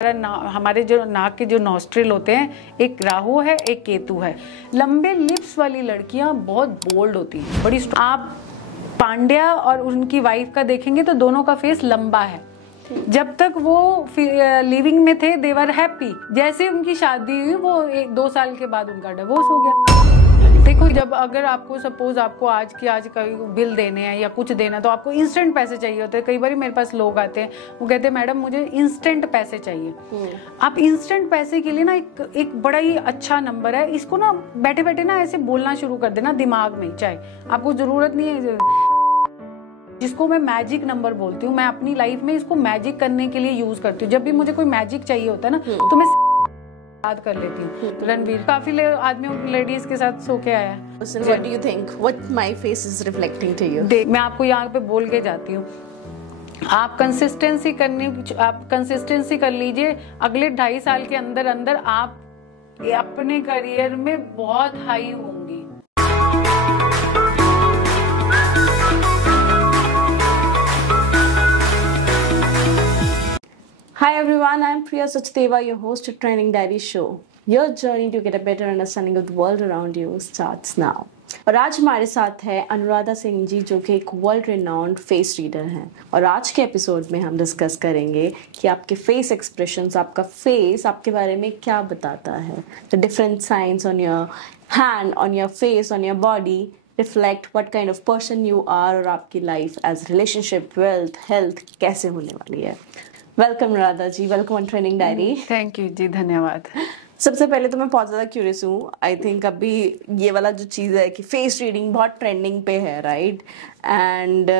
हमारे जो नाक के जो नॉस्ट्रिल होते हैं, एक राहु है एक केतु है। लंबे लिप्स वाली लड़कियां बहुत बोल्ड होती हैं, बड़ी। आप पांड्या और उनकी वाइफ का देखेंगे तो दोनों का फेस लंबा है। जब तक वो लिविंग में थे देवर हैप्पी। जैसे उनकी शादी हुई वो 1-2 साल के बाद उनका डिवोर्स हो गया। देखो, जब अगर आपको सपोज आपको आज का बिल देने हैं या कुछ देना, तो आपको इंस्टेंट पैसे चाहिए होते हैं। कई बार मेरे पास लोग आते हैं, वो कहते हैं मैडम मुझे इंस्टेंट पैसे चाहिए। आप इंस्टेंट पैसे के लिए ना एक बड़ा ही अच्छा नंबर है, इसको ना बैठे बैठे ना ऐसे बोलना शुरू कर देना दिमाग में। चाहे आपको जरूरत नहीं है, जिसको मैं मैजिक नंबर बोलती हूँ, मैं अपनी लाइफ में इसको मैजिक करने के लिए यूज करती हूँ। जब भी मुझे कोई मैजिक चाहिए होता है ना, तो मैं याद कर लेती हूँ। तो रणवीर काफी आदमी लेडीज के साथ सो के आया है। What do you think? What my face is reflecting to you? देख, मैं आपको यहाँ पे बोल के जाती हूँ, आप कंसिस्टेंसी कर लीजिए। अगले 2.5 साल के अंदर अंदर आप अपने करियर में बहुत हाई होंगी। Hi everyone, I am Priya Sachdeva, your host of Training Diary Show. Your journey to get a better understanding of the world around you starts now. और आज हमारे साथ है अनुराधा सिंह जी, जो कि एक वर्ल्ड रिनाउंड फेस रीडर हैं। और आज के एपिसोड में हम डिस्कस करेंगे कि आपके फेस एक्सप्रेशंस, आपका फेस आपके बारे में क्या बताता है। The different science on your hand, on your face, on your body reflect what kind of person you are, और आपकी life as relationship, wealth, health कैसे होने वाली है। Welcome Radha ji, welcome on training diary. Thank you जी, धन्यवाद। सबसे पहले तो मैं बहुत ज़्यादा क्यूरियस हूँ। आई थिंक अभी ये वाला जो चीज़ है कि फेस रीडिंग बहुत ट्रेंडिंग पे है, राइट? एंड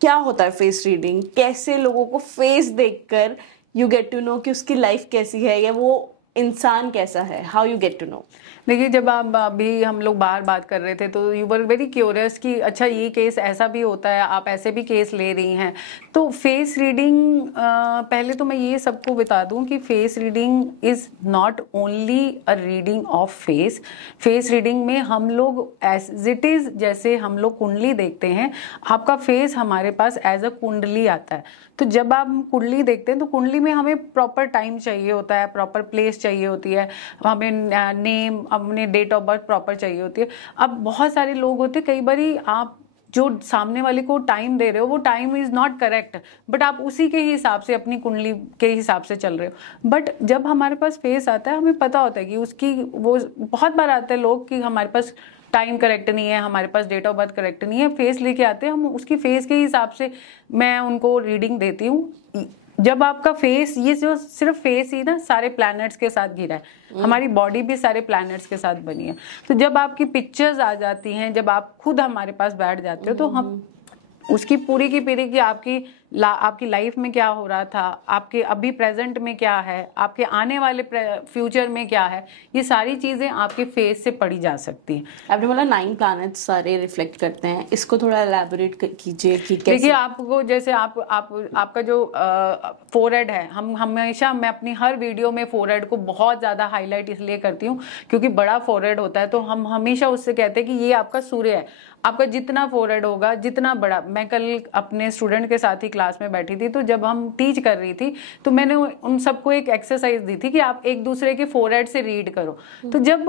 क्या होता है फेस रीडिंग? कैसे लोगों को फेस देखकर यू गेट टू नो कि उसकी लाइफ कैसी है या वो इंसान कैसा है? How you get to know? देखिए, जब आप अभी हम लोग बाहर बात कर रहे थे तो यू वर वेरी क्यूरियस कि अच्छा ये केस ऐसा भी होता है, आप ऐसे भी केस ले रही हैं। तो फेस रीडिंग, पहले तो मैं ये सबको बता दूं कि face reading is not only a reading of face. Face reading में हम लोग एज इट इज, जैसे हम लोग कुंडली देखते हैं, आपका फेस हमारे पास एज अ कुंडली आता है। तो जब आप कुंडली देखते हैं तो कुंडली में हमें प्रॉपर टाइम चाहिए होता है, प्रॉपर प्लेस चाहिए होती है, हमें नेम, अपने डेट ऑफ बर्थ प्रॉपर चाहिए होती है। अब बहुत सारे लोग होते हैं, कई बारी आप जो सामने वाले को टाइम दे रहे हो वो time is not correct, but आप उसी के हिसाब से, अपनी कुंडली के हिसाब से चल रहे हो। बट जब हमारे पास फेस आता है, हमें पता होता है कि उसकी, वो बहुत बार आते हैं लोग कि हमारे पास टाइम करेक्ट नहीं है, हमारे पास डेट ऑफ बर्थ करेक्ट नहीं है, फेस लेके आते हैं, हम उसकी फेस के हिसाब से मैं उनको रीडिंग देती हूँ। जब आपका फेस, ये जो सिर्फ फेस ही ना सारे प्लैनेट्स के साथ घिरा है, हमारी बॉडी भी सारे प्लैनेट्स के साथ बनी है। तो जब आपकी पिक्चर्स आ जाती हैं, जब आप खुद हमारे पास बैठ जाते हो, तो हम उसकी पूरी की पूरी की आपकी लाइफ में क्या हो रहा था, आपके अभी प्रेजेंट में क्या है, आपके आने वाले फ्यूचर में क्या है, ये सारी चीजें आपके फेस से पढ़ी जा सकती हैं। आपने बोला 9 प्लैनेट्स सारे रिफ्लेक्ट करते हैं, इसको थोड़ा एलैबोरेट कीजिए कि कैसे। देखिए, आपको जैसे आपका जो फोरहेड है, मैं अपनी हर वीडियो में फोरहेड को बहुत ज्यादा हाईलाइट इसलिए करती हूँ क्योंकि बड़ा फोरहेड होता है, तो हम हमेशा उससे कहते हैं कि ये आपका सूर्य है। आपका जितना फोरहेड होगा, जितना बड़ा, मैं कल अपने स्टूडेंट के साथ ही क्लास में बैठी थी, तो जब हम टीच कर रही थी तो मैंने उन सबको एक एक्सरसाइज दी थी कि आप एक दूसरे के फोरहेड से रीड करो। तो जब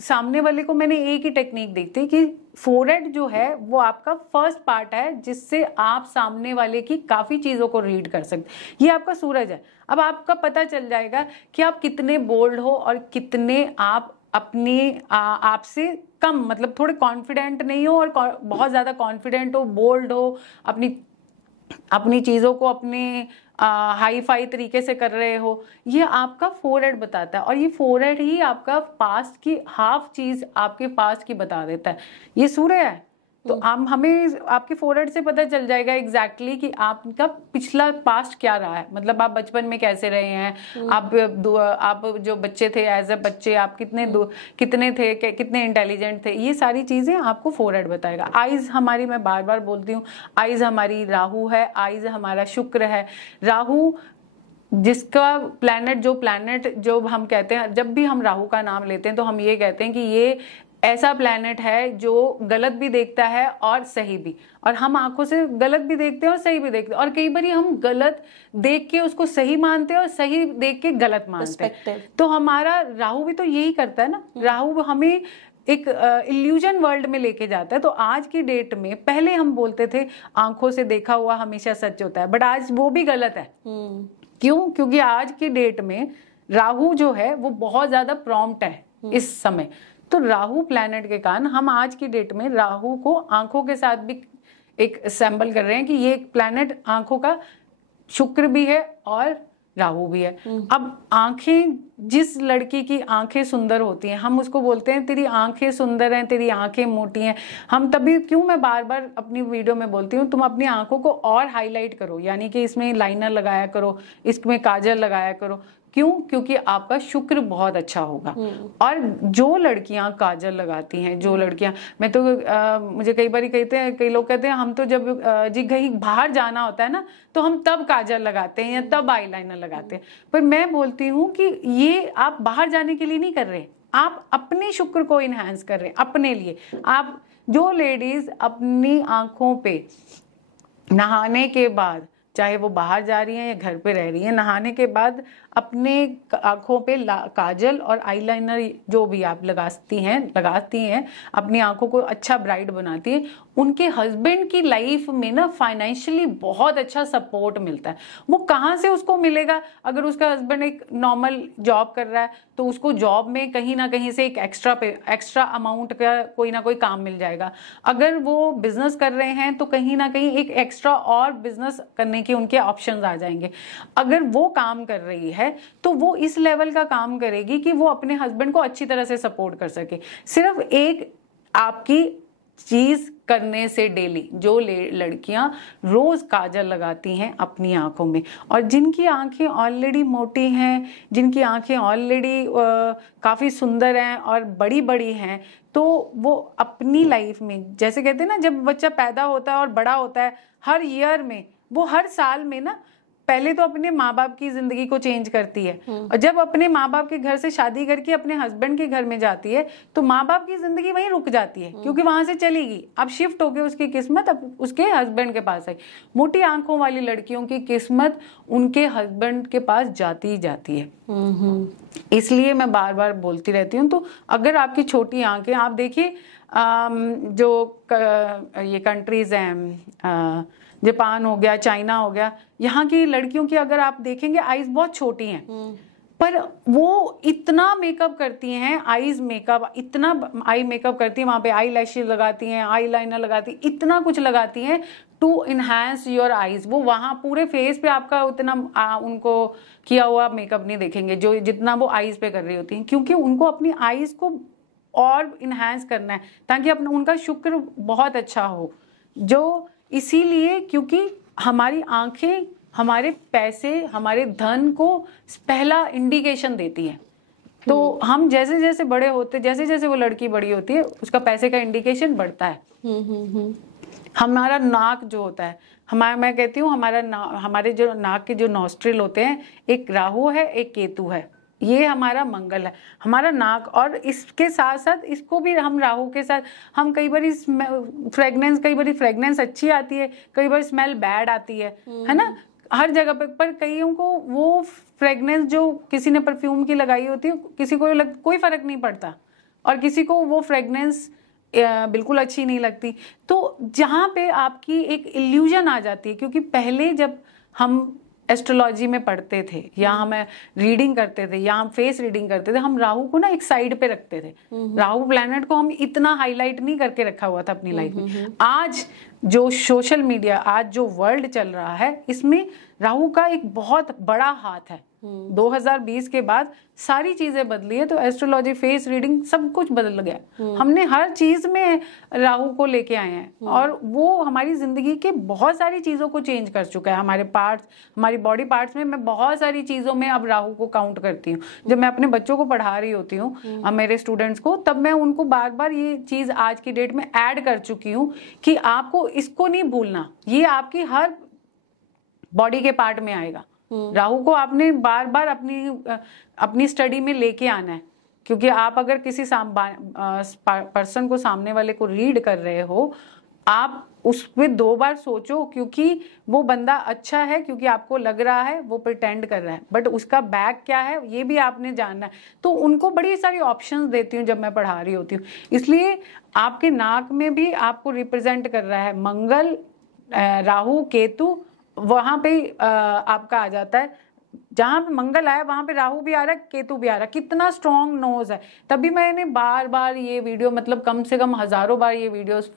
सामने वाले को मैंने एक ही टेक्निक दी थी कि फोरहेड जो है वो आपका फर्स्ट पार्ट है, जिससे आप सामने वाले की काफी चीजों को रीड कर सकते। ये आपका सूरज है। अब आपका पता चल जाएगा कि आप कितने बोल्ड हो और कितने आप अपने आप से कम, मतलब थोड़े कॉन्फिडेंट नहीं हो और बहुत ज्यादा कॉन्फिडेंट हो, बोल्ड हो, अपनी चीजों को अपने हाई फाई तरीके से कर रहे हो। ये आपका फोरहेड बताता है, और ये फोरहेड ही आपका पास्ट की हाफ चीज आपके पास्ट की बता देता है। ये सूर्य है, तो हमें आपके फोरहेड से पता चल जाएगा एग्जैक्टली कि आपका पिछला पास्ट क्या रहा है, मतलब आप बचपन में कैसे रहे हैं, आप जो बच्चे थे, एज अ बच्चे आप कितने थे, कितने इंटेलिजेंट थे, ये सारी चीजें आपको फोरहेड बताएगा। आईज हमारी, मैं बार बार बोलती हूँ, आईज हमारी राहु है, आईज हमारा शुक्र है। राहु जिसका प्लैनेट जो हम कहते हैं, जब भी हम राहु का नाम लेते हैं तो हम ये कहते हैं कि ये ऐसा प्लैनेट है जो गलत भी देखता है और सही भी, और हम आंखों से गलत भी देखते हैं और सही भी देखते हैं, और कई बार हम गलत देख के उसको सही मानते हैं और सही देख के गलत मानते हैं। तो हमारा राहु भी तो यही करता है ना, राहु हमें एक इल्यूजन वर्ल्ड में लेके जाता है। तो आज की डेट में, पहले हम बोलते थे आंखों से देखा हुआ हमेशा सच होता है, बट आज वो भी गलत है। क्यों? क्योंकि आज की डेट में राहु जो है वो बहुत ज्यादा प्रॉम्प्ट है इस समय। तो राहु प्लैनेट के कारण हम आज की डेट में राहु को आंखों के साथ भी एक सैंबल कर रहे हैं कि ये एक प्लैनेट आंखों का, शुक्र भी है और राहु भी है। अब आंखें, जिस लड़की की आंखें सुंदर होती हैं, हम उसको बोलते हैं तेरी आंखें सुंदर हैं, तेरी आंखें मोटी हैं। हम तभी, क्यों मैं बार बार अपनी वीडियो में बोलती हूँ तुम अपनी आंखों को और हाईलाइट करो, यानी कि इसमें लाइनर लगाया करो, इसमें काजल लगाया करो। क्यों? क्योंकि आपका शुक्र बहुत अच्छा होगा। और जो लड़कियां काजल लगाती हैं, जो लड़कियां, मैं तो मुझे कई बार कहते हैं, कई लोग कहते हैं हम तो जब जी कहीं बाहर जाना होता है ना तो हम तब काजल लगाते हैं या तब आईलाइनर लगाते हैं। पर मैं बोलती हूँ कि ये आप बाहर जाने के लिए नहीं कर रहे, आप अपने शुक्र को इनहेंस कर रहे हैं अपने लिए। आप जो लेडीज अपनी आंखों पे नहाने के बाद, चाहे वो बाहर जा रही हैं या घर पे रह रही हैं, नहाने के बाद अपने आंखों पे काजल और आईलाइनर जो भी आप लगाती हैं अपनी आंखों को अच्छा ब्राइट बनाती है, उनके हस्बैंड की लाइफ में ना फाइनेंशियली बहुत अच्छा सपोर्ट मिलता है। वो कहाँ से उसको मिलेगा? अगर उसका हस्बैंड एक नॉर्मल जॉब कर रहा है तो उसको जॉब में कहीं ना कहीं से एक एक्स्ट्रा अमाउंट का कोई ना कोई काम मिल जाएगा। अगर वो बिजनेस कर रहे हैं तो कहीं ना कहीं एक एक्स्ट्रा और बिजनेस करने के उनके ऑप्शंस आ जाएंगे। अगर वो काम कर रही है तो वो इस लेवल का काम करेगी कि वो अपने हस्बैंड को अच्छी तरह से सपोर्ट कर सके। सिर्फ एक आपकी चीज करने से डेली, जो लड़कियां रोज काजल लगाती हैं अपनी आंखों में, और जिनकी आंखें ऑलरेडी मोटी हैं, जिनकी आंखें ऑलरेडी काफी सुंदर हैं और बड़ी बड़ी हैं, तो वो अपनी लाइफ में, जैसे कहते हैं ना, जब बच्चा पैदा होता है और बड़ा होता है, हर ईयर में, वो हर साल में ना पहले तो अपने माँ बाप की जिंदगी को चेंज करती है, और जब अपने माँ बाप के घर से शादी करके अपने हस्बैंड के घर में जाती है तो माँ बाप की जिंदगी वहीं रुक जाती है, क्योंकि वहां से चलेगी। अब शिफ्ट होके उसकी किस्मत अब उसके हस्बैंड के पास आई। मोटी आंखों वाली लड़कियों की किस्मत उनके हस्बैंड के पास जाती ही जाती है। इसलिए मैं बार बार बोलती रहती हूँ। तो अगर आपकी छोटी आंखें, आप देखिए जो ये कंट्रीज हैं, जापान हो गया, चाइना हो गया, यहाँ की लड़कियों की अगर आप देखेंगे आईज बहुत छोटी हैं, पर वो इतना मेकअप करती हैं, आईज मेकअप, इतना आई मेकअप करती हैं, वहां पे आई लैशेज लगाती हैं, आई लाइनर लगाती हैं, इतना कुछ लगाती हैं टू इनहेंस योर आईज। वो वहां पूरे फेस पे आपका उतना उनको किया हुआ मेकअप नहीं देखेंगे जो जितना वो आईज पे कर रही होती हैं, क्योंकि उनको अपनी आईज को और इनहेंस करना है ताकि अपना उनका शुक्र बहुत अच्छा हो। जो इसीलिए, क्योंकि हमारी आंखें हमारे पैसे, हमारे धन को पहला इंडिकेशन देती है। तो हम जैसे जैसे बड़े होते, जैसे जैसे वो लड़की बड़ी होती है, उसका पैसे का इंडिकेशन बढ़ता है। हमारा नाक जो होता है, मैं कहती हूँ हमारे जो नाक के जो नॉस्ट्रिल होते हैं, एक राहु है, एक केतु है, ये हमारा मंगल है, हमारा नाक। और इसके साथ साथ इसको भी हम राहु के साथ, हम कई बार फ्रेगनेंस अच्छी आती है, कई बार स्मेल बैड आती है ना, हर जगह पर कईयों को वो फ्रेगनेंस जो किसी ने परफ्यूम की लगाई होती है, किसी को कोई फर्क नहीं पड़ता, और किसी को वो फ्रेगनेंस बिल्कुल अच्छी नहीं लगती। तो जहाँ पे आपकी एक इल्यूजन आ जाती है, क्योंकि पहले जब हम एस्ट्रोलॉजी में पढ़ते थे या हम रीडिंग करते थे या हम फेस रीडिंग करते थे, हम राहु को ना एक साइड पे रखते थे। राहु प्लैनेट को हम इतना हाईलाइट नहीं करके रखा हुआ था अपनी लाइफ में। आज जो सोशल मीडिया, आज जो वर्ल्ड चल रहा है, इसमें राहु का एक बहुत बड़ा हाथ है। 2020 के बाद सारी चीजें बदली है, तो एस्ट्रोलॉजी, फेस रीडिंग, सब कुछ बदल गया। हमने हर चीज में राहु को लेके आए हैं, और वो हमारी जिंदगी के बहुत सारी चीजों को चेंज कर चुका है। हमारे पार्ट्स, हमारी बॉडी पार्ट्स में मैं बहुत सारी चीजों में अब राहु को काउंट करती हूँ। जब मैं अपने बच्चों को पढ़ा रही होती हूँ, मेरे स्टूडेंट्स को, तब मैं उनको बार बार ये चीज आज की डेट में ऐड कर चुकी हूँ कि आपको इसको नहीं भूलना, ये आपकी हर बॉडी के पार्ट में आएगा। राहु को आपने बार बार अपनी स्टडी में लेके आना है, क्योंकि आप अगर किसी पर्सन को, सामने वाले को रीड कर रहे हो, आप उस पे 2 बार सोचो, क्योंकि वो बंदा अच्छा है क्योंकि आपको लग रहा है वो प्रिटेंड कर रहा है, बट उसका बैक क्या है ये भी आपने जानना है। तो उनको बड़ी सारी ऑप्शंस देती हूँ जब मैं पढ़ा रही होती हूँ। इसलिए आपके नाक में भी आपको रिप्रेजेंट कर रहा है मंगल, राहु, केतु, वहां पे आपका आ जाता है। जहां पे मंगल आया वहां पे राहु भी आ रहा है, केतु भी आ रहा है। कितना स्ट्रॉन्ग नोज है। तभी मैंने बार बार ये वीडियो, मतलब कम से कम हजारों बार ये वीडियोस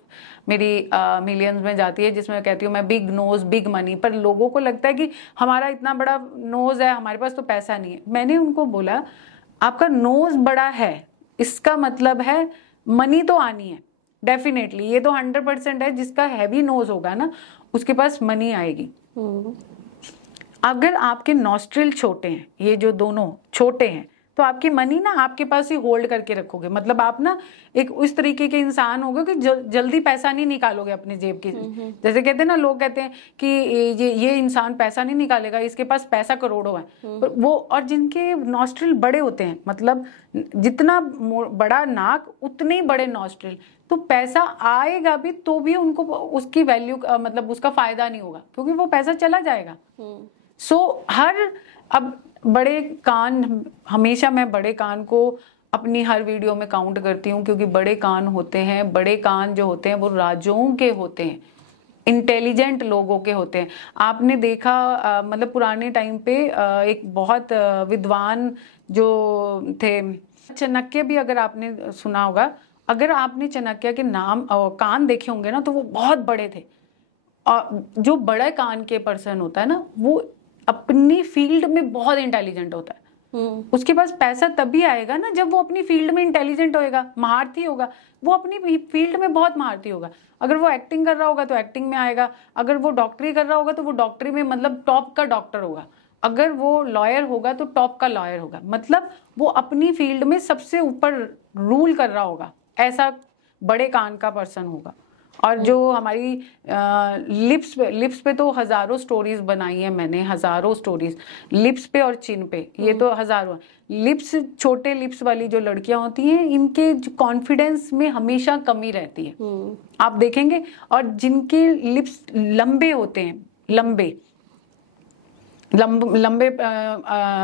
मेरी मिलियंस में जाती है, जिसमें कहती हूँ मैं बिग नोज बिग मनी। पर लोगों को लगता है कि हमारा इतना बड़ा नोज है, हमारे पास तो पैसा नहीं है। मैंने उनको बोला आपका नोज बड़ा है, इसका मतलब है मनी तो आनी है डेफिनेटली। ये तो 100% है, जिसका हैवी नोज होगा ना उसके पास मनी आएगी। अगर आपके नॉस्ट्रिल छोटे हैं, ये जो दोनों छोटे हैं, तो आपकी मनी ना आपके पास ही होल्ड करके रखोगे। मतलब आप ना एक उस तरीके के इंसान होगे कि जल्दी पैसा नहीं निकालोगे अपनी जेब की। जैसे कहते हैं ना, लोग कहते हैं कि ये इंसान पैसा नहीं निकालेगा, इसके पास पैसा करोड़ों है। वो, और जिनके नॉस्ट्रिल बड़े होते हैं, मतलब जितना बड़ा नाक उतने ही बड़े नॉस्ट्रिल, तो पैसा आएगा भी तो भी उनको उसकी वैल्यू, मतलब उसका फायदा नहीं होगा, क्योंकि वो पैसा चला जाएगा। अब बड़े कान, हमेशा मैं बड़े कान को अपनी हर वीडियो में काउंट करती हूँ, क्योंकि बड़े कान होते हैं, बड़े कान जो होते हैं वो राजाओं के होते हैं, इंटेलिजेंट लोगों के होते हैं। आपने देखा मतलब पुराने टाइम पे एक बहुत विद्वान जो थे, चाणक्य भी अगर आपने सुना होगा, अगर आपने चाणक्य के नाम कान देखे होंगे ना, तो वो बहुत बड़े थे। और जो बड़े कान के पर्सन होता है ना, वो अपनी फील्ड में बहुत इंटेलिजेंट होता है। उसके पास पैसा तभी आएगा ना जब वो अपनी फील्ड में इंटेलिजेंट होएगा, महारथी होगा। वो अपनी फील्ड में बहुत महारथी होगा। अगर वो एक्टिंग कर रहा होगा तो एक्टिंग में आएगा, अगर वो डॉक्टरी कर रहा होगा तो वो डॉक्टरी में मतलब टॉप का डॉक्टर होगा, अगर वो लॉयर होगा तो टॉप का लॉयर होगा। मतलब वो अपनी फील्ड में सबसे ऊपर रूल कर रहा होगा, ऐसा बड़े कान का पर्सन होगा। और जो हमारी लिप्स पे तो हजारों स्टोरीज बनाई है मैंने, हजारों स्टोरीज लिप्स पे और चिन पे, ये तो हजारों। लिप्स, छोटे लिप्स वाली जो लड़कियां होती हैं, इनके कॉन्फिडेंस में हमेशा कमी रहती है, आप देखेंगे। और जिनके लिप्स लंबे होते हैं, लंबे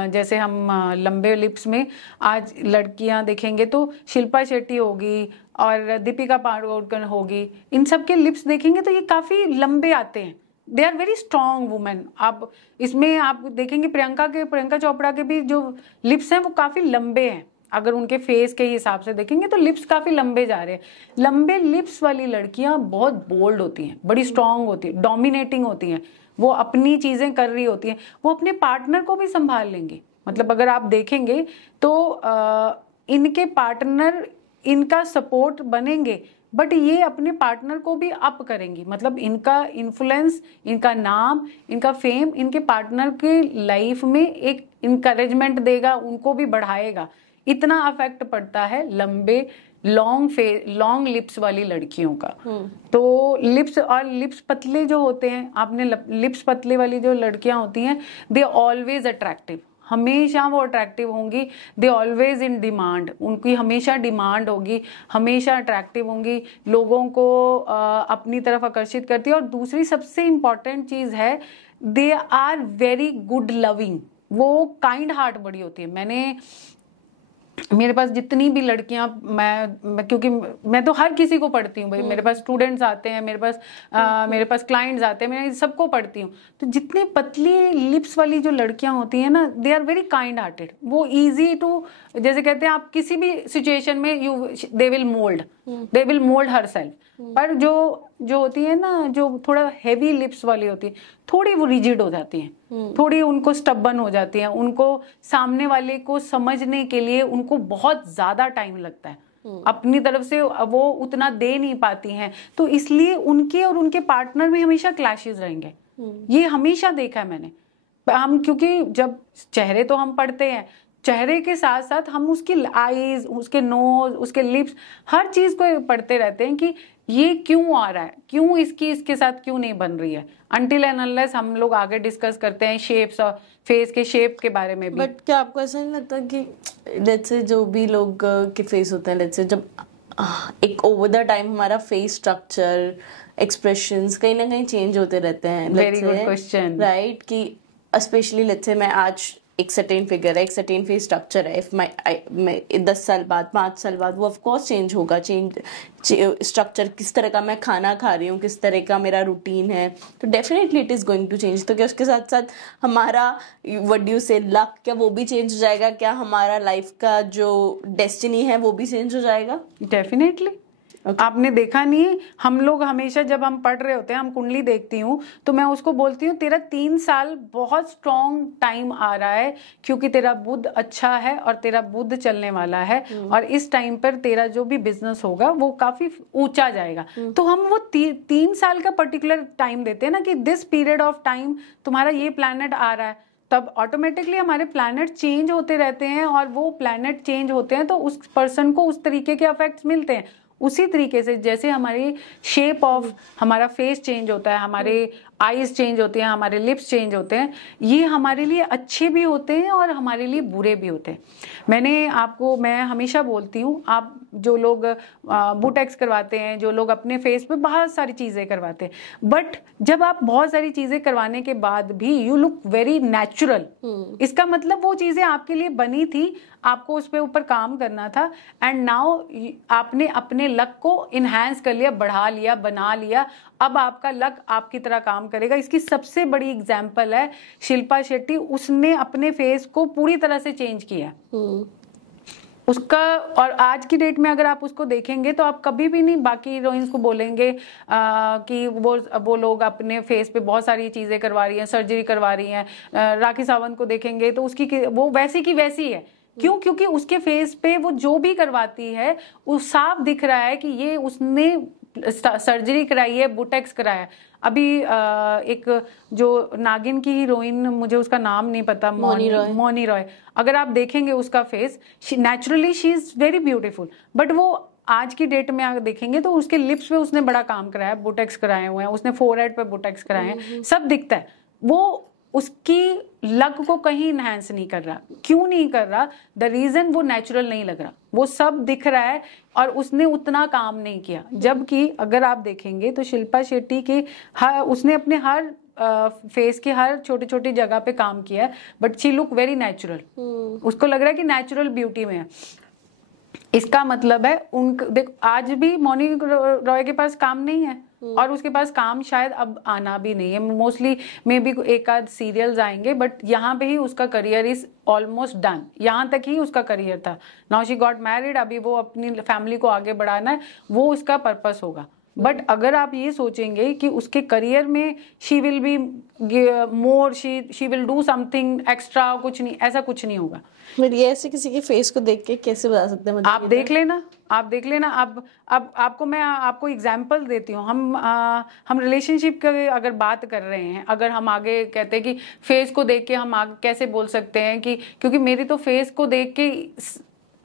जैसे हम लंबे लिप्स में आज लड़कियां देखेंगे तो शिल्पा शेट्टी होगी और दीपिका पादुकोण होगी, इन सब के लिप्स देखेंगे तो ये काफी लंबे आते हैं। They are very strong women. आप इसमें आप देखेंगे प्रियंका चोपड़ा के भी जो लिप्स हैं वो काफी लंबे हैं। अगर उनके फेस के हिसाब से देखेंगे तो लिप्स काफी लंबे जा रहे हैं। लंबे लिप्स वाली लड़कियां बहुत बोल्ड होती हैं, बड़ी स्ट्रांग होती है, डोमिनेटिंग होती हैं, वो अपनी चीजें कर रही होती हैं, वो अपने पार्टनर को भी संभाल लेंगे। मतलब अगर आप देखेंगे तो इनके पार्टनर इनका सपोर्ट बनेंगे, बट ये अपने पार्टनर को भी अप करेंगी। मतलब इनका इन्फ्लुएंस, इनका नाम, इनका फेम इनके पार्टनर के लाइफ में एक इनकरेजमेंट देगा, उनको भी बढ़ाएगा। इतना अफेक्ट पड़ता है लंबे लॉन्ग लिप्स वाली लड़कियों का। तो लिप्स और लिप्स पतले जो होते हैं, आपने लिप्स पतले वाली जो लड़कियां होती हैं, दे ऑलवेज अट्रैक्टिव, हमेशा वो अट्रैक्टिव होंगी। दे ऑलवेज इन डिमांड, उनकी हमेशा डिमांड होगी, हमेशा अट्रैक्टिव होंगी, लोगों को अपनी तरफ आकर्षित करती है। और दूसरी सबसे इंपॉर्टेंट चीज है, they are very good loving, वो काइंड हार्ट बड़ी होती है। मेरे पास जितनी भी लड़कियां, मैं क्योंकि मैं तो हर किसी को पढ़ती हूँ भाई, मेरे पास स्टूडेंट्स आते हैं, मेरे पास क्लाइंट्स आते हैं, मैं सबको पढ़ती हूँ। तो जितनी पतली लिप्स वाली जो लड़कियां होती हैं ना, they are very kind hearted, वो इजी टू, जैसे कहते हैं आप किसी भी सिचुएशन में they will mould herself. पर जो होती है ना, जो थोड़ा हैवी लिप्स वाली होती है, थोड़ी वो रिजिड हो जाती हैं, थोड़ी उनको स्टबन हो जाती हैं, उनको सामने वाले को समझने के लिए उनको बहुत ज्यादा टाइम लगता है, अपनी तरफ से वो उतना दे नहीं पाती हैं। तो इसलिए उनके और उनके पार्टनर में हमेशा क्लैशेस रहेंगे। ये हमेशा देखा है मैंने। हम क्योंकि जब चेहरे तो हम पढ़ते हैं, चेहरे के साथ साथ हम उसकी आईज, उसके नोज, उसके लिप्स, हर चीज को पढ़ते रहते हैं कि ये क्यों आ रहा है, क्यों इसके साथ क्यों नहीं बन रही है, अनटिल एंड अनलेस हम लोग आगे डिस्कस करते हैं शेप्स और फेस के शेप के बारे में भी। बट क्या आपको ऐसा नहीं लगता कि लेट्स से जो भी लोग के फेस होते हैं, लेट्स से जब एक ओवर द टाइम हमारा फेस स्ट्रक्चर, एक्सप्रेशंस कहीं ना कहीं चेंज होते रहते हैं। वेरी गुड क्वेश्चन, राइट, कि स्पेशली लेट्स से मैं आज एक सर्टेन फिगर है, एक सर्टेन फेस स्ट्रक्चर है, इफ मैं 10 साल बाद 5 साल बाद वो ऑफ कोर्स चेंज होगा। स्ट्रक्चर किस तरह का मैं खाना खा रही हूँ, किस तरह का मेरा रूटीन है, तो definitely it is going to change. तो क्या उसके साथ साथ हमारा what do you say luck, क्या वो भी चेंज हो जाएगा? क्या हमारा लाइफ का जो डेस्टिनी है वो भी चेंज हो जाएगा? डेफिनेटली। आपने देखा नहीं है, हम लोग हमेशा जब हम पढ़ रहे होते हैं, हम कुंडली देखती हूँ तो मैं उसको बोलती हूँ तेरा 3 साल बहुत स्ट्रॉन्ग टाइम आ रहा है, क्योंकि तेरा बुध अच्छा है और तेरा बुध चलने वाला है, और इस टाइम पर तेरा जो भी बिजनेस होगा वो काफी ऊंचा जाएगा। तो हम वो 3 साल का पर्टिकुलर टाइम देते हैं ना, कि दिस पीरियड ऑफ टाइम तुम्हारा ये प्लैनेट आ रहा है, तब ऑटोमेटिकली हमारे प्लैनेट चेंज होते रहते हैं, और वो प्लैनेट चेंज होते हैं तो उस पर्सन को उस तरीके के इफेक्ट्स मिलते हैं। उसी तरीके से जैसे हमारी शेप ऑफ हमारा फेस चेंज होता है, हमारे आईज चेंज होते हैं, हमारे लिप्स चेंज होते हैं, ये हमारे लिए अच्छे भी होते हैं और हमारे लिए बुरे भी होते हैं। मैं हमेशा बोलती हूँ, आप जो लोग बुटेक्स करवाते हैं, जो लोग अपने फेस पे बहुत सारी चीजें करवाते हैं, बट जब आप बहुत सारी चीजें करवाने के बाद भी यू लुक वेरी नेचुरल, इसका मतलब वो चीजें आपके लिए बनी थी, आपको उस पे ऊपर काम करना था, एंड नाउ आपने अपने लक को इनहैंस कर लिया, बढ़ा लिया, बना लिया, अब आपका लक आपकी तरह काम करेगा। इसकी सबसे बड़ी एग्जांपल है शिल्पा शेट्टी, उसने अपने फेस को पूरी तरह से चेंज किया उसका। और आज की डेट में अगर आप उसको देखेंगे तो आप कभी भी नहीं बाकी हीरोइंस को बोलेंगे कि वो लोग अपने फेस पे बहुत सारी चीजें करवा रही हैं, सर्जरी करवा रही हैं। राखी सावंत को देखेंगे तो उसकी वो वैसी की वैसी है। क्यों? क्योंकि उसके फेस पे वो जो भी करवाती है वो साफ दिख रहा है कि ये उसने सर्जरी कराई है, बुटेक्स कराया है। अभी एक जो नागिन की हीरोइन, मुझे उसका नाम नहीं पता, मौनी रॉय, अगर आप देखेंगे उसका face, naturally she is very beautiful, but वो आज की डेट में आप देखेंगे तो उसके लिप्स पे उसने बड़ा काम कराया, बुटेक्स कराए हुए हैं, उसने फोरहेड पे बुटेक्स कराए हैं, सब दिखता है। वो उसकी लक को कहीं इनहैंस नहीं कर रहा। क्यों नहीं कर रहा? द रीजन वो नेचुरल नहीं लग रहा, वो सब दिख रहा है और उसने उतना काम नहीं किया। जबकि अगर आप देखेंगे तो शिल्पा शेट्टी के उसने अपने हर फेस की हर छोटी छोटी जगह पे काम किया है, but she look very natural. उसको लग रहा है कि नेचुरल ब्यूटी में है। इसका मतलब है देख, आज भी मौनी रॉय के पास काम नहीं है, और उसके पास काम शायद अब आना भी नहीं है। मोस्टली मे बी एक आध सीरियल्स आएंगे, बट यहाँ पे ही उसका करियर इज ऑलमोस्ट डन। यहाँ तक ही उसका करियर था। नाउ शी गॉट मैरिड, अभी वो अपनी फैमिली को आगे बढ़ाना है, वो उसका पर्पस होगा। बट अगर आप ये सोचेंगे कि उसके करियर में she will be more, she will do something extra, कुछ नहीं, ऐसा कुछ नहीं होगा। ये ऐसे किसी के फेस को देख के कैसे बता सकते हैं? आप देख लेना, आप देख लेना। अब मैं आपको एग्जांपल देती हूँ। हम रिलेशनशिप की अगर बात कर रहे हैं, अगर हम आगे कहते हैं कि फेस को देख के हम आगे कैसे बोल सकते हैं कि, क्योंकि मेरी तो फेस को देख के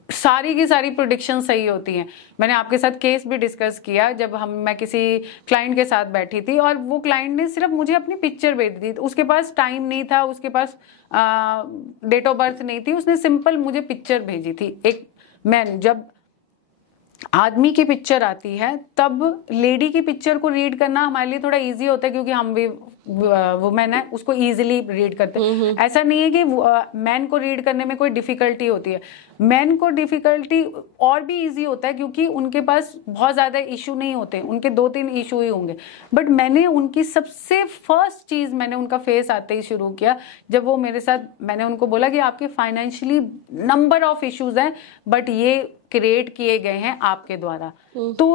सारी की सारी प्रेडिक्शन सही होती हैं। मैंने आपके साथ केस भी डिस्कस किया जब मैं किसी क्लाइंट के साथ बैठी थी, और वो क्लाइंट ने सिर्फ मुझे अपनी पिक्चर भेज दी। उसके पास टाइम नहीं था, उसके पास डेट ऑफ बर्थ नहीं थी, उसने सिंपल मुझे पिक्चर भेजी थी। एक मैन, जब आदमी की पिक्चर आती है तब लेडी की पिक्चर को रीड करना हमारे लिए थोड़ा इजी होता है, क्योंकि हम भी वुमेन है, उसको इजीली रीड करते हैं। ऐसा नहीं है कि मैन को रीड करने में कोई डिफिकल्टी होती है। मैन को डिफिकल्टी और भी इजी होता है, क्योंकि उनके पास बहुत ज्यादा इशू नहीं होते, उनके 2-3 इशू ही होंगे। बट मैंने उनकी सबसे फर्स्ट चीज, मैंने उनका फेस आते ही शुरू किया जब वो मेरे साथ, मैंने उनको बोला कि आपके फाइनेंशियली नंबर ऑफ इश्यूज हैं, बट ये क्रिएट किए गए हैं आपके द्वारा। तो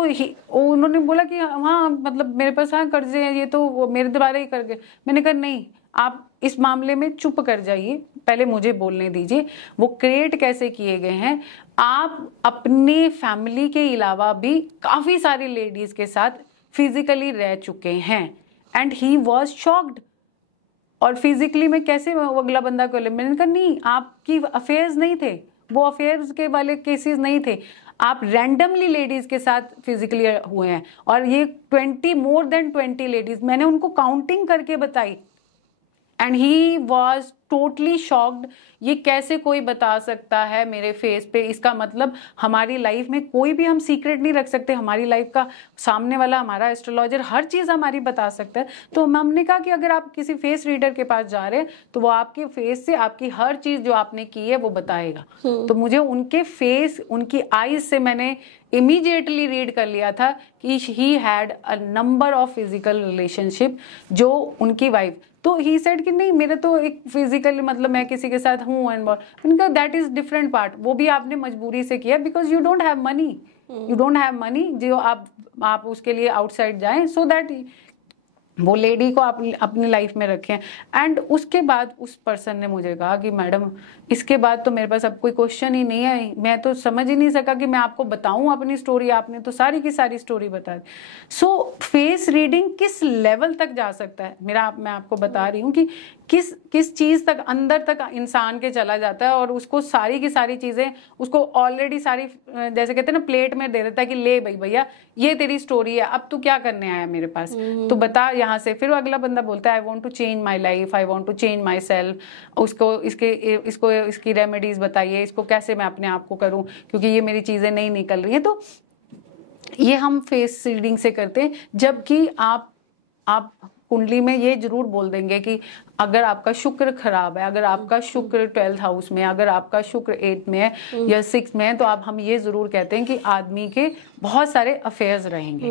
उन्होंने बोला कि हाँ, मतलब मेरे पास हाँ कर्जे हैं, ये तो मेरे द्वारा ही कर गए। मैंने कहा नहीं, आप इस मामले में चुप कर जाइए, पहले मुझे बोलने दीजिए। वो क्रिएट कैसे किए गए हैं? आप अपने फैमिली के अलावा भी काफी सारी लेडीज के साथ फिजिकली रह चुके हैं, एंड ही वॉज शॉक्ड। और फिजिकली में कैसे अगला बंदा को ले? मैंने कहा नहीं, आपकी अफेयर्स नहीं थे, वो अफेयर्स के वाले केसेस नहीं थे। आप रैंडमली लेडीज के साथ फिजिकली हुए हैं, और ये more than 20 लेडीज, मैंने उनको काउंटिंग करके बताई, and he was totally shocked. ये कैसे कोई बता सकता है मेरे फेस पे? इसका मतलब हमारी लाइफ में कोई भी हम सीक्रेट नहीं रख सकते, हमारी लाइफ का सामने वाला हमारा एस्ट्रोलॉजर हर चीज हमारी बता सकता है। तो हमने कहा कि अगर आप किसी फेस रीडर के पास जा रहे हैं तो वो आपके फेस से आपकी हर चीज जो आपने की है वो बताएगा। तो मुझे उनके फेस, उनकी आईज से मैंने इमीडिएटली रीड कर लिया था कि he had a number of physical relationship, जो उनकी वाइफ। तो ही सेड कि नहीं, मेरे तो एक फिजिकल मतलब मैं किसी के साथ हूँ एंड उनका दैट इज डिफरेंट पार्ट। वो भी आपने मजबूरी से किया, because you don't have money, you don't have money जो आप उसके लिए आउटसाइड जाएं, सो दैट वो लेडी को आप अपनी लाइफ में रखें। एंड उसके बाद उस पर्सन ने मुझे कहा कि मैडम इसके बाद तो मेरे पास अब कोई क्वेश्चन ही नहीं है, मैं तो समझ ही नहीं सका कि मैं आपको बताऊं अपनी स्टोरी, आपने तो सारी की सारी स्टोरी बता दी। सो फेस रीडिंग किस लेवल तक जा सकता है मैं आपको बता रही हूँ कि किस चीज तक अंदर तक इंसान के चला जाता है, और उसको सारी की सारी चीजें उसको ऑलरेडी सारी, जैसे कहते हैं ना, प्लेट में दे देता है कि ले भाई भैया ये तेरी स्टोरी है, अब तू क्या करने आया मेरे पास, तो बता यहाँ से। फिर अगला बंदा बोलता है I want to change my life, I want to change myself, उसको इसकी रेमेडीज बताइए, इसको कैसे मैं अपने आप को करूं क्योंकि ये मेरी चीजें नहीं निकल रही है। तो ये हम फेस रीडिंग से करते हैं। जबकि आप कुंडली में ये जरूर बोल देंगे कि अगर आपका शुक्र खराब है, अगर आपका शुक्र 12th हाउस में, अगर आपका शुक्र 8th में है या 6th में है, तो हम ये जरूर कहते हैं कि आदमी के बहुत सारे अफेयर्स रहेंगे।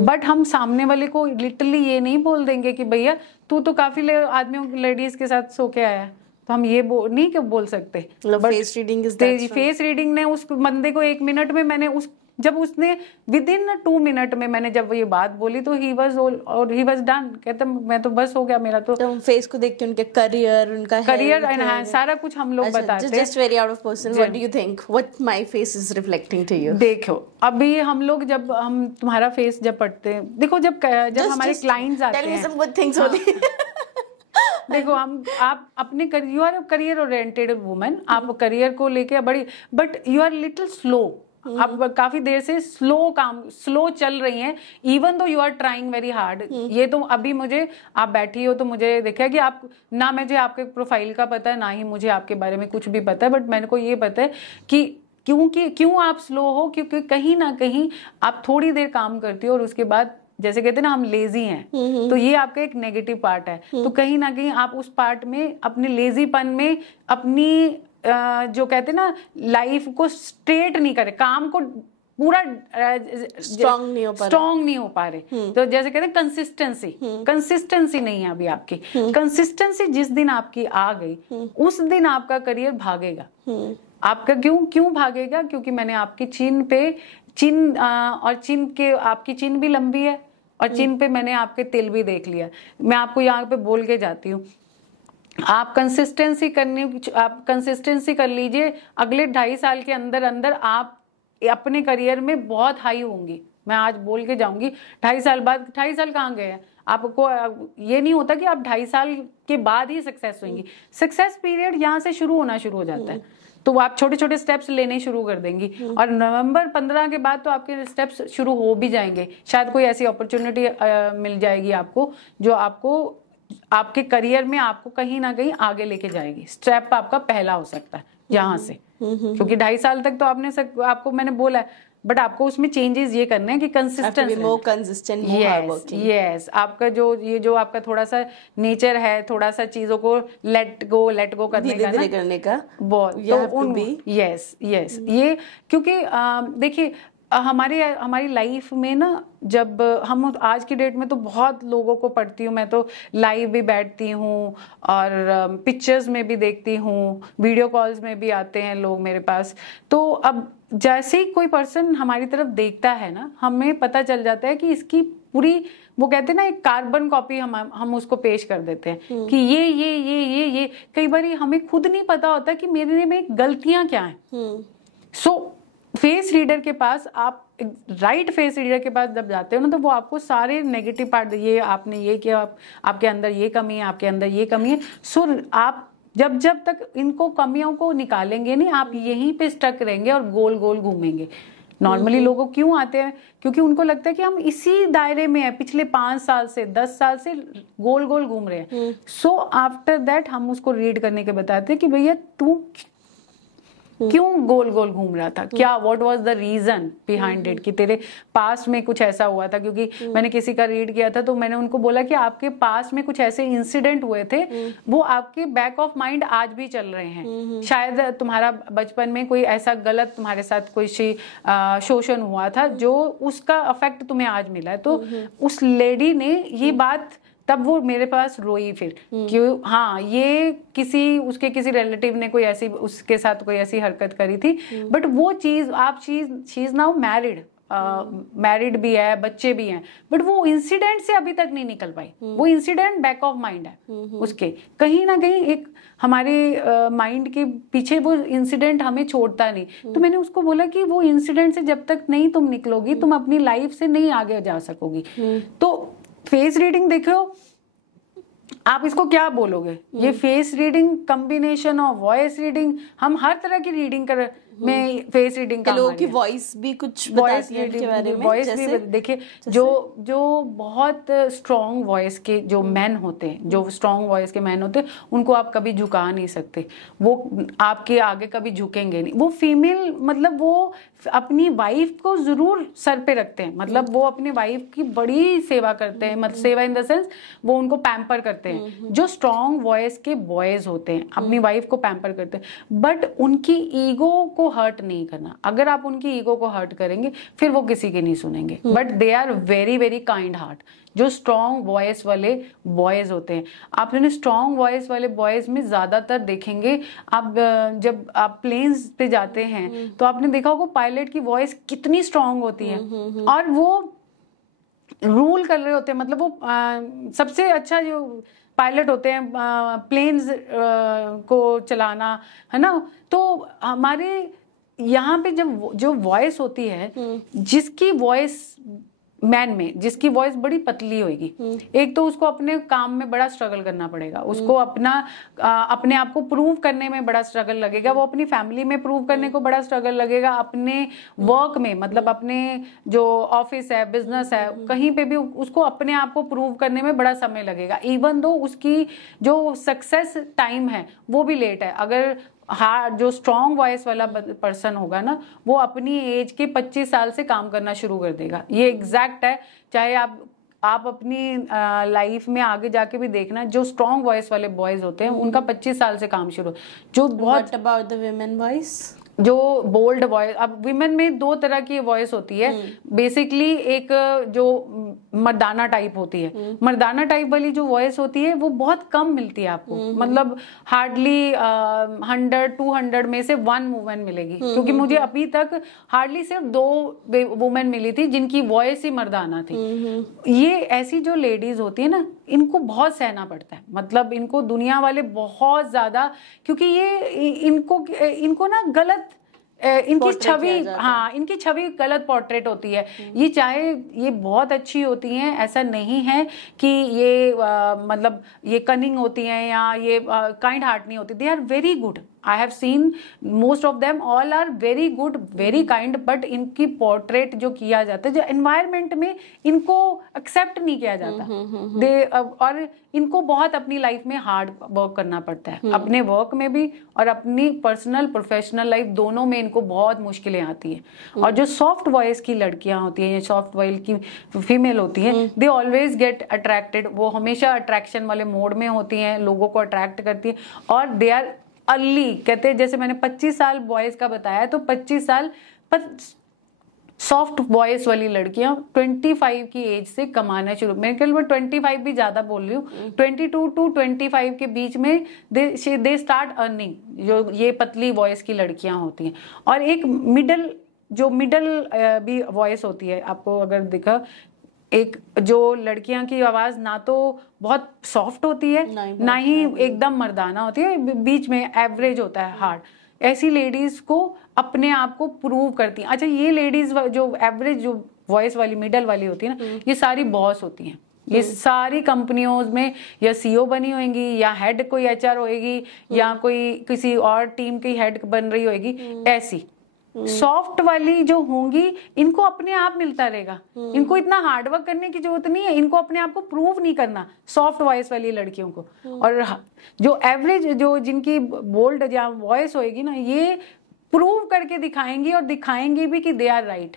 बट हम सामने वाले को लिटरली ये नहीं बोल देंगे कि भैया तू तो काफी आदमियों लेडीज के साथ सो के आया है, तो हम ये नहीं क्यों बोल सकते। फेस रीडिंग ने उस बंदे को 1 मिनट में, मैंने जब उसने विदिन 2 मिनट में मैंने जब ये बात बोली तो ही वाज डन। कहता मैं तो बस हो गया मेरा। तो फेस को देख के उनके करियर, उनका एंड सारा कुछ हम लोग बताते हैं। Just very out of person, what do you think what my face is reflecting to you? देखो अभी हम लोग जब हम तुम्हारा फेस जब पढ़ते हैं, देखो जब हमारे क्लाइंट्स आते हैं, tell me some good things only. देखो आप अपने you are career oriented woman, आप करियर को लेके but you are little slow, आप काफी देर से स्लो चल रही हैं, even though you are trying very hard. ये तो अभी मुझे, आप बैठी हो तो मुझे देखा कि आप ना, मुझे आपके प्रोफाइल का पता है ना ही मुझे आपके बारे में कुछ भी पता है, बट मैंने को ये पता है कि क्यों आप स्लो हो, क्योंकि कहीं ना कहीं आप थोड़ी देर काम करती हो और उसके बाद जैसे कहते हैं ना हम लेजी हैं, तो ये आपका एक नेगेटिव पार्ट है। तो कहीं ना कहीं आप उस पार्ट में, अपने लेजीपन में, अपनी जो कहते हैं ना लाइफ को स्ट्रेट नहीं करे, काम को पूरा स्ट्रॉन्ग नहीं हो पा रहे। तो जैसे कहते हैं कंसिस्टेंसी नहीं है अभी आपकी। कंसिस्टेंसी जिस दिन आपकी आ गई उस दिन आपका करियर भागेगा। आपका क्यों भागेगा? क्योंकि मैंने आपकी आपकी चिन भी लंबी है और चिन पे मैंने आपके तिल भी देख लिया। मैं आपको यहाँ पे बोल के जाती हूँ, आप कंसिस्टेंसी कर लीजिए, अगले 2.5 साल के अंदर आप अपने करियर में बहुत हाई होंगी। मैं आज बोल के जाऊंगी, 2.5 साल बाद, 2.5 साल कहाँ गए हैं आपको? ये नहीं होता कि आप 2.5 साल के बाद ही सक्सेस होंगी। सक्सेस पीरियड यहाँ से शुरू हो जाता है। तो आप छोटे छोटे स्टेप्स लेने शुरू कर देंगी और नवंबर 15 के बाद तो आपके स्टेप्स शुरू हो भी जाएंगे। शायद कोई ऐसी अपॉर्चुनिटी मिल जाएगी आपको जो आपको आपके करियर में आपको कहीं ना कहीं आगे लेके जाएगी। स्टेप आपका पहला हो सकता है यहाँ से, क्योंकि 2.5 साल तक तो आपको मैंने बोला है, बट आपको उसमें चेंजेस ये करने हैं कि कंसिस्टेंट। यस, आपका जो आपका थोड़ा सा नेचर है, थोड़ा सा चीजों को लेट गो करने का बहुत। यस ये क्योंकि देखिए हमारी लाइफ में ना, जब हम आज की डेट में तो बहुत लोगों को पढ़ती हूँ मैं, तो लाइव भी बैठती हूँ और पिक्चर्स में भी देखती हूँ, वीडियो कॉल्स में भी आते हैं लोग मेरे पास। तो अब जैसे ही कोई पर्सन हमारी तरफ देखता है ना, हमें पता चल जाता है कि इसकी पूरी, वो कहते हैं ना, एक कार्बन कॉपी हम उसको पेश कर देते हैं कि ये कई बार हमें खुद नहीं पता होता कि मेरे में गलतियां क्या हैं। सो फेस रीडर के पास, आप राइट फेस रीडर के पास जब जाते हो ना, तो वो आपको सारे नेगेटिव पार्ट, ये आपने ये किया, आपके अंदर ये कमी है, आपके अंदर ये कमी है। सो आप जब तक इनको कमियों को निकालेंगे नहीं, आप यहीं पे स्टक रहेंगे और गोल गोल घूमेंगे। नॉर्मली लोगों क्यों आते हैं, क्योंकि उनको लगता है कि हम इसी दायरे में हैं, पिछले 5 साल से 10 साल से गोल गोल घूम रहे हैं। सो आफ्टर दैट हम उसको रीड करने के बताते हैं कि भैया तू क्यों गोल गोल घूम रहा था, क्या what was the reason behind it, कि तेरे पास्ट में कुछ ऐसा हुआ था। क्योंकि मैंने किसी का रीड किया था तो मैंने उनको बोला कि आपके पास्ट में कुछ ऐसे इंसिडेंट हुए थे, वो आपके बैक ऑफ माइंड आज भी चल रहे हैं। शायद तुम्हारा बचपन में कोई ऐसा गलत तुम्हारे साथ कोई शोषण हुआ था जो उसका इफेक्ट तुम्हें आज मिला है। तो उस लेडी ने ये बात, तब वो मेरे पास रोई फिर कि हाँ ये किसी रिलेटिव ने कोई ऐसी उसके साथ कोई ऐसी हरकत करी थी, बट वो चीज शी इज नाउ मैरिड भी है, बच्चे भी हैं, बट वो इंसिडेंट से अभी तक नहीं निकल पाई। वो इंसिडेंट बैक ऑफ माइंड है उसके, कहीं ना कहीं एक हमारे माइंड के पीछे वो इंसिडेंट हमें छोड़ता नहीं। तो मैंने उसको बोला कि वो इंसिडेंट से जब तक नहीं तुम निकलोगी, तुम अपनी लाइफ से नहीं आगे जा सकोगी। तो फेस रीडिंग देखो, आप इसको क्या बोलोगे, ये face reading combination of voice reading, हम हर तरह की रीडिंग कर में फेस रीडिंग का लोगों की वॉइस भी कुछ बताती है इनके बारे में। वॉइस भी देखिए, जो बहुत स्ट्रॉन्ग वॉइस के जो मैन होते हैं, जो स्ट्रॉन्ग वॉइस के मैन होते हैं, उनको आप कभी झुका नहीं सकते, वो आपके आगे कभी झुकेंगे नहीं। वो फीमेल मतलब वो अपनी वाइफ को जरूर सर पे रखते हैं, मतलब वो अपनी वाइफ की बड़ी सेवा करते हैं, मतलब सेवा इन द सेंस वो उनको पैम्पर करते हैं। जो स्ट्रॉन्ग वॉइस के बॉयज होते हैं अपनी वाइफ को पैम्पर करते हैं, बट उनकी ईगो को हर्ट नहीं करना। अगर आप उनकी ईगो को हर्ट करेंगे फिर वो किसी की नहीं सुनेंगे। But they are very very kind heart, जो स्ट्रॉन्ग वॉइस वाले बॉयज होते हैं। आपने स्ट्रॉन्ग वॉइस वाले बॉयज में ज्यादातर देखेंगे, आप जब आप प्लेन्स पे जाते हैं तो आपने देखा होगा पायलट की वॉइस कितनी स्ट्रॉन्ग होती है, और वो रूल कर रहे होते हैं। मतलब वो सबसे अच्छा जो पायलट होते हैं प्लेन्स को चलाना, है ना। तो हमारे यहाँ पे जब जो वॉइस होती है, जिसकी वॉइस मैन में जिसकी वॉइस बड़ी पतली होगी, एक तो उसको अपने काम में बड़ा स्ट्रगल करना पड़ेगा, उसको अपने आप को प्रूव करने में बड़ा स्ट्रगल लगेगा, वो अपनी फैमिली में प्रूव करने को बड़ा स्ट्रगल लगेगा, अपने वर्क में मतलब अपने जो ऑफिस है, बिजनेस है, कहीं पे भी उसको अपने आप को प्रूव करने में बड़ा समय लगेगा। इवन दो उसकी जो सक्सेस टाइम है वो भी लेट है। अगर जो स्ट्रॉन्ग वॉइस वाला पर्सन होगा ना, वो अपनी एज के 25 साल से काम करना शुरू कर देगा। ये एग्जैक्ट है, चाहे आप अपनी लाइफ में आगे जाके भी देखना, जो स्ट्रॉन्ग वॉइस वाले बॉयज होते हैं उनका 25 साल से काम शुरू। जो बहुत what about the women voice, जो बोल्ड वॉइस, अब विमेन में 2 तरह की वॉइस होती है बेसिकली। एक जो मर्दाना टाइप होती है, मर्दाना टाइप वाली जो वॉइस होती है वो बहुत कम मिलती है आपको, मतलब हार्डली 100-200 में से 1 वुमेन मिलेगी। क्योंकि मुझे अभी तक हार्डली सिर्फ 2 वुमेन मिली थी जिनकी वॉइस ही मर्दाना थी। ये ऐसी जो लेडीज होती है ना, इनको बहुत सहना पड़ता है, मतलब इनको दुनिया वाले बहुत ज्यादा, क्योंकि ये इनको ना गलत इनकी छवि, हाँ इनकी छवि गलत पोर्ट्रेट होती है। ये चाहे ये बहुत अच्छी होती हैं, ऐसा नहीं है कि ये मतलब ये कनिंग होती हैं या ये काइंड हार्ट नहीं होती। They are very good, I have seen most of them all are very good, very kind, but इनकी पोर्ट्रेट जो किया जाता है, जो एनवायरमेंट में इनको एक्सेप्ट नहीं किया जाता। और इनको बहुत अपनी लाइफ में हार्ड वर्क करना पड़ता है, अपने वर्क में भी और अपनी पर्सनल प्रोफेशनल लाइफ दोनों में इनको बहुत मुश्किलें आती हैं। और जो सॉफ्ट वॉइस की लड़कियां होती हैं या सॉफ्ट वॉइस की फीमेल होती हैं, दे ऑलवेज गेट अट्रैक्टेड, वो हमेशा अट्रैक्शन वाले मोड में होती हैं, लोगों को अट्रैक्ट करती है। और दे आर अर्ली, कहते हैं जैसे मैंने 25 साल बॉयज का बताया, तो 25 साल सॉफ्ट वॉइस वाली लड़कियां 25 की एज से कमाना शुरू, मेरे ख्याल में 25 भी ज्यादा बोल रही हूँ, 22 to 25 के बीच में दे स्टार्ट अर्निंग, जो ये पतली वॉइस की लड़कियां होती हैं। और एक मिडल भी वॉइस होती है, आपको अगर दिखा, एक जो लड़कियां की आवाज ना तो बहुत सॉफ्ट होती है ना ही एकदम मर्दाना होती है, बीच में एवरेज होता है हार्ड। ऐसी लेडीज को अपने आप को प्रूव करती हैं। अच्छा, ये लेडीज जो एवरेज जो वॉइस वाली मिडल वाली होती है ना, ये सारी बॉस होती हैं, ये सारी कंपनियों में या सीईओ बनी होंगी या हेड कोई एचआर होएगी या कोई किसी और टीम की हेड बन रही होएगी, ऐसी सॉफ्ट वाली जो होंगी इनको अपने आप मिलता रहेगा, इनको इतना हार्डवर्क करने की जरूरत नहीं है, इनको अपने आप को प्रूव नहीं करना सॉफ्ट वॉइस वाली लड़कियों को। और जो एवरेज जो जिनकी बोल्ड या वॉइस होएगी ना, ये प्रूव करके दिखाएंगी और दिखाएंगी भी कि दे आर राइट।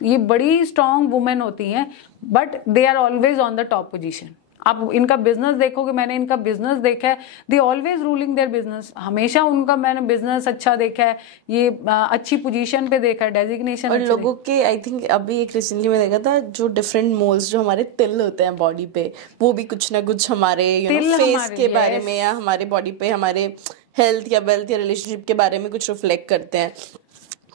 ये बड़ी स्ट्रॉन्ग वुमेन होती हैं, but they are always on the top position. आप इनका बिजनेस देखोगे, मैंने इनका बिजनेस देखा है, they always ruling their business, हमेशा उनका मैंने बिजनेस अच्छा देखा है, ये अच्छी पोजीशन पे देखा है, डेजिग्नेशन। और लोगों के आई थिंक अभी एक रिसेंटली में देखा था, जो डिफरेंट मोल्स जो हमारे तिल होते हैं बॉडी पे, वो भी कुछ ना कुछ हमारे फेस के बारे में या हमारे बॉडी पे हमारे हेल्थ या वेल्थ या रिलेशनशिप के बारे में कुछ रिफ्लेक्ट करते हैं।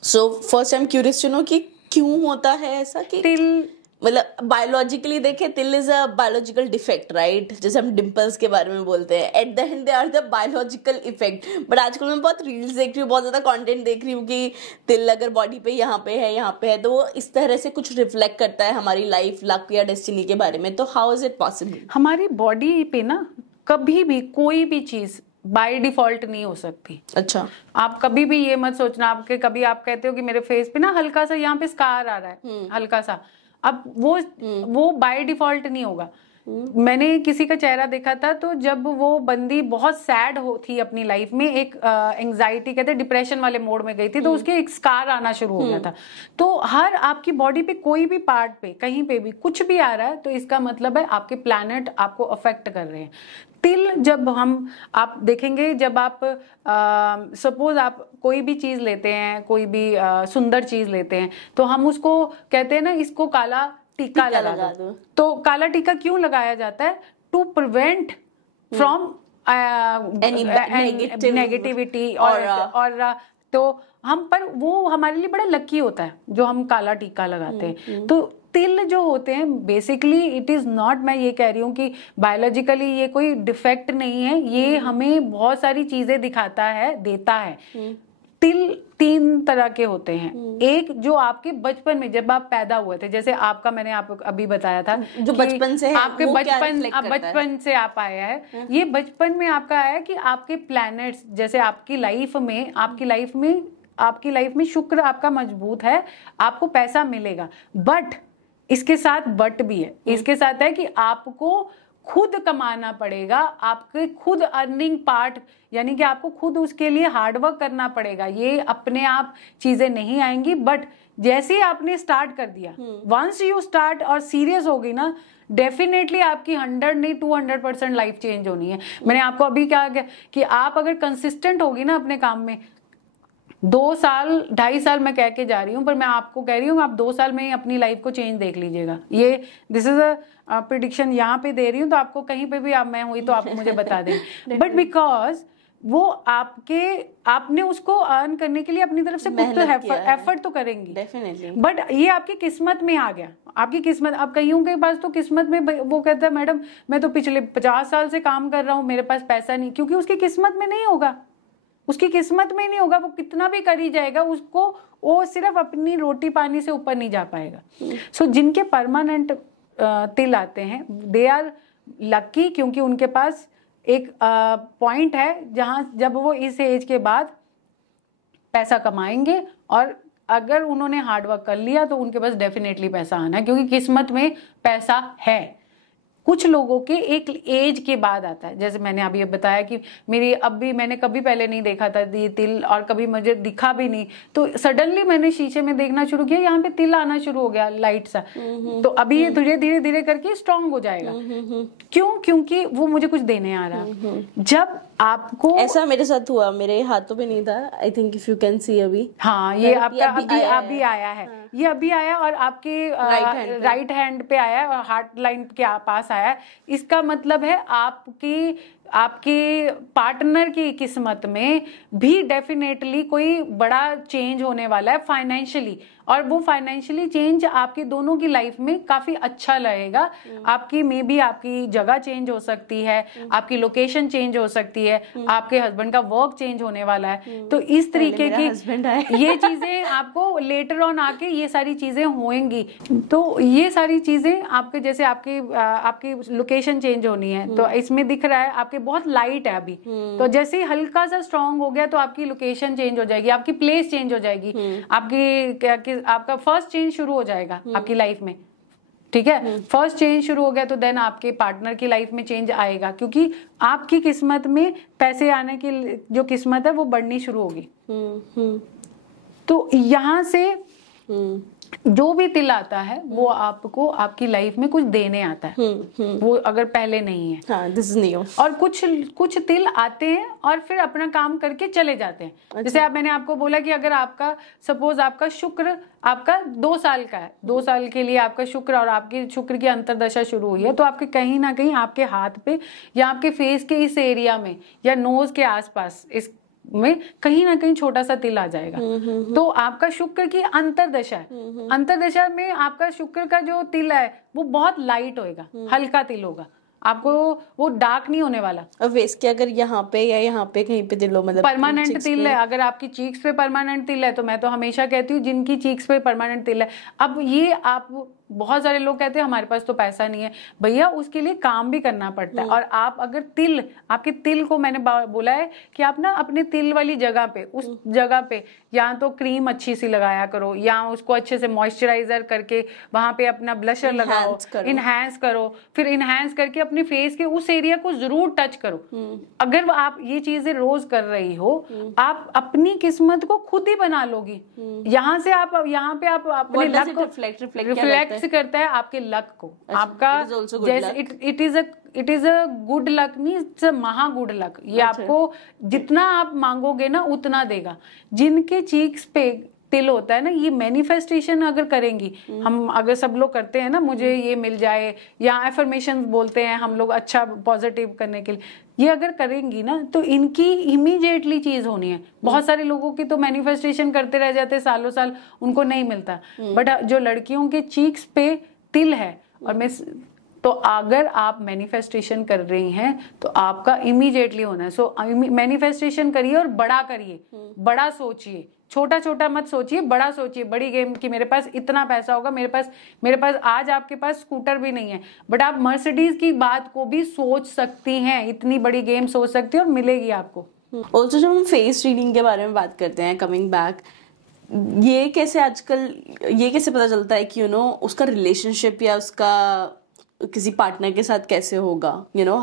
So first I am curious to know कि क्यों होता है ऐसा, कि तिल मतलब बायोलॉजिकली देखें, तिल is a biological defect, right? जैसे हम डिंपल्स के बारे में बोलते हैं, at the end they are the biological effect. But आजकल मैं बहुत रील्स देख रही हूँ, बहुत ज्यादा कंटेंट देख रही हूँ कि तिल अगर बॉडी पे यहाँ पे है तो वो इस तरह से कुछ रिफ्लेक्ट करता है हमारी लाइफ, लक या डेस्टिनी के बारे में। तो हाउ इज इट पॉसिबल? हमारी बॉडी पे ना कभी भी कोई भी चीज बाय डिफॉल्ट नहीं हो सकती। अच्छा, आप कभी भी ये मत सोचना, आपके कभी आप कहते हो कि मेरे फेस पे ना हल्का सा यहाँ पे स्कार आ रहा है, हल्का सा, अब वो बाय डिफॉल्ट नहीं होगा। मैंने किसी का चेहरा देखा था, तो जब वो बंदी बहुत सैड हो थी अपनी लाइफ में, एक एंजाइटी कहते हैं डिप्रेशन वाले मोड में गई थी, तो उसके एक स्कार आना शुरू हो गया था। तो हर आपकी बॉडी पे कोई भी पार्ट पे कहीं पे भी कुछ भी आ रहा है, तो इसका मतलब है आपके प्लैनेट आपको अफेक्ट कर रहे हैं। तिल जब आप देखेंगे, जब आप सपोज आप कोई भी चीज लेते हैं, कोई भी सुंदर चीज लेते हैं, तो हम उसको कहते हैं ना, इसको काला टीका लगा दो। तो काला टीका क्यों लगाया जाता है? टू प्रिवेंट फ्रॉम नेगेटिविटी और तो हम पर वो हमारे लिए बड़ा लकी होता है जो हम काला टीका लगाते हैं। तो तिल जो होते हैं बेसिकली इट इज नॉट, मैं ये कह रही हूँ कि बायोलॉजिकली ये कोई डिफेक्ट नहीं है, ये हमें बहुत सारी चीजें दिखाता है, देता है। तिल 3 तरह के होते हैं। एक जो आपके बचपन में जब आप पैदा हुए थे, जैसे आपका मैंने आपको अभी बताया था, जो बचपन से है, आपके बचपन से आप आया है, ये बचपन में आपका आया है कि आपके प्लैनेट्स, जैसे आपकी लाइफ में शुक्र आपका मजबूत है, आपको पैसा मिलेगा। बट इसके साथ बट भी है, इसके साथ है कि आपको खुद कमाना पड़ेगा, आपके खुद अर्निंग पार्ट, यानी कि आपको खुद उसके लिए हार्डवर्क करना पड़ेगा। ये अपने आप चीजें नहीं आएंगी, बट जैसे ही आपने स्टार्ट कर दिया, वंस यू स्टार्ट और सीरियस हो गई ना, डेफिनेटली आपकी 100 नहीं 200% लाइफ चेंज होनी है। मैंने आपको अभी कहा कि आप अगर कंसिस्टेंट होगी ना अपने काम में, 2 साल 2.5 साल मैं कह के जा रही हूँ, पर मैं आपको कह रही हूँ आप 2 साल में ही अपनी लाइफ को चेंज देख लीजिएगा। ये दिस इज अ प्रिडिक्शन यहाँ पे दे रही हूँ, तो आपको कहीं पे भी मैं हुई तो आप मुझे बता दें। बट बिकॉज वो आपने उसको अर्न करने के लिए अपनी तरफ से कुछ तो एफर्ट तो करेंगी डेफिनेटली, बट ये आपकी किस्मत में आ गया। आपकी किस्मत, अब कईयों के पास तो किस्मत में वो कहता है मैडम मैं तो पिछले 50 साल से काम कर रहा हूँ, मेरे पास पैसा नहीं, क्योंकि उसकी किस्मत में नहीं होगा, उसकी किस्मत में नहीं होगा। वो कितना भी कर ही जाएगा, उसको वो सिर्फ अपनी रोटी पानी से ऊपर नहीं जा पाएगा। सो जिनके परमानेंट तिल आते हैं, दे आर लकी, क्योंकि उनके पास एक पॉइंट है जहां जब वो इस एज के बाद पैसा कमाएंगे, और अगर उन्होंने हार्डवर्क कर लिया तो उनके पास डेफिनेटली पैसा आना है, क्योंकि किस्मत में पैसा है। कुछ लोगों के एक एज के बाद आता है, जैसे मैंने अभी बताया कि मैंने कभी पहले नहीं देखा था ये तिल, और कभी मुझे दिखा भी नहीं, तो सडनली मैंने शीशे में देखना शुरू किया, यहाँ पे तिल आना शुरू हो गया लाइट सा। तो अभी ये धीरे धीरे करके स्ट्रांग हो जाएगा। क्यों? क्योंकि वो मुझे कुछ देने आ रहा। जब आपको ऐसा मेरे साथ हुआ, मेरे हाथों पे नहीं था, I think if you can see अभी, हाँ ये आपका अभी आया है, ये अभी आया और आपके राइट हैंड पे आया है और हार्ट लाइन के पास आया है। इसका मतलब है आपके पार्टनर की किस्मत में भी डेफिनेटली कोई बड़ा चेंज होने वाला है फाइनेंशियली, और वो फाइनेंशियली चेंज आपकी दोनों की लाइफ में काफी अच्छा लगेगा। आपकी मे बी आपकी जगह चेंज हो सकती है, आपकी लोकेशन चेंज हो सकती है, आपके हस्बैंड का वर्क चेंज होने वाला है। तो इस तरीके की ये चीजें आपको लेटर ऑन आके ये सारी चीजें होंगी। तो ये सारी चीजें आपके जैसे आपकी लोकेशन चेंज होनी है, तो इसमें दिख रहा है आपके आपके बहुत लाइट है अभी, तो जैसे ही हल्का सा स्ट्रांग हो गया तो आपकी लोकेशन चेंज हो जाएगी, आपकी प्लेस चेंज हो जाएगी, आपका फर्स्ट चेंज शुरू हो जाएगा आपकी लाइफ में, ठीक है। फर्स्ट चेंज शुरू हो गया तो देन आपके पार्टनर की लाइफ में चेंज आएगा, क्योंकि आपकी किस्मत में पैसे आने की जो किस्मत है वो बढ़नी शुरू होगी। तो यहाँ से जो भी तिल आता है वो आपको आपकी लाइफ में कुछ देने आता है, वो अगर पहले नहीं है। हाँ, दिस इज न्यू। और कुछ तिल आते हैं और फिर अपना काम करके चले जाते हैं। अच्छा। जैसे मैंने आपको बोला कि अगर आपका सपोज आपका शुक्र आपका 2 साल का है, 2 साल के लिए आपका शुक्र और आपकी शुक्र की अंतरदशा शुरू हुई है, तो आपके कहीं ना कहीं आपके हाथ पे या आपके फेस के इस एरिया में या नोज के आसपास इस में कहीं ना कहीं छोटा सा तिल आ जाएगा। तो आपका शुक्र की अंतरदशा है, अंतरदशा में आपका शुक्र का जो तिल है वो बहुत लाइट होएगा, हल्का तिल होगा, आपको वो डार्क नहीं होने वाला। और फेस के अगर यहाँ पे या यहाँ पे कहीं पे तिल हो, मतलब परमानेंट तिल है, अगर आपकी चीक्स पे परमानेंट तिल है, तो मैं तो हमेशा कहती हूँ जिनकी चीक्स पे परमानेंट तिल है, अब ये आप बहुत सारे लोग कहते हैं हमारे पास तो पैसा नहीं है, भैया उसके लिए काम भी करना पड़ता है। और आप अगर तिल, आपके तिल को मैंने बोला है कि आप ना अपने तिल वाली जगह पे, उस जगह पे या तो क्रीम अच्छी सी लगाया करो या उसको अच्छे से मॉइस्चराइजर करके वहां पे अपना ब्लशर लगाओ, इनहैंस करो, फिर इनहैंस करके अपने फेस के उस एरिया को जरूर टच करो। अगर आप ये चीजें रोज कर रही हो, आप अपनी किस्मत को खुद ही बना लोगी। यहाँ से आप यहाँ पे आप अपने लक को रिफ्लेक्ट करता है आपके लक को। आपका जैसे it is a good luck, नहीं इट्स अ महा गुड लक। ये आपको जितना आप मांगोगे ना उतना देगा। जिनके चीक्स पे तिल होता है ना, ये मैनिफेस्टेशन अगर करेंगी, हम अगर सब लोग करते हैं ना, मुझे ये मिल जाए, या एफर्मेशन बोलते हैं हम लोग अच्छा पॉजिटिव करने के लिए, ये अगर करेंगी ना तो इनकी इमीडिएटली चीज होनी है। बहुत सारे लोगों की तो मैनिफेस्टेशन करते रह जाते सालों साल, उनको नहीं मिलता। बट जो लड़कियों के चीक्स पे तिल है, और मैं तो अगर आप मैनिफेस्टेशन कर रही हैं तो आपका इमीडिएटली होना है। सो मैनिफेस्टेशन करिए और बड़ा करिए, बड़ा सोचिए, छोटा छोटा मत सोचिए, बड़ा सोचिए। बड़ी गेम की मेरे पास इतना पैसा होगा, मेरे पास आज आपके पास स्कूटर भी नहीं है, बट आप मर्सिडीज की बात को भी सोच सकती हैं, इतनी बड़ी गेम सोच सकती है और मिलेगी आपको। ऑल्सो जब हम फेस रीडिंग के बारे में बात करते हैं, कमिंग बैक, ये कैसे आजकल ये कैसे पता चलता है कि उसका रिलेशनशिप या उसका किसी पार्टनर के साथ कैसे होगा,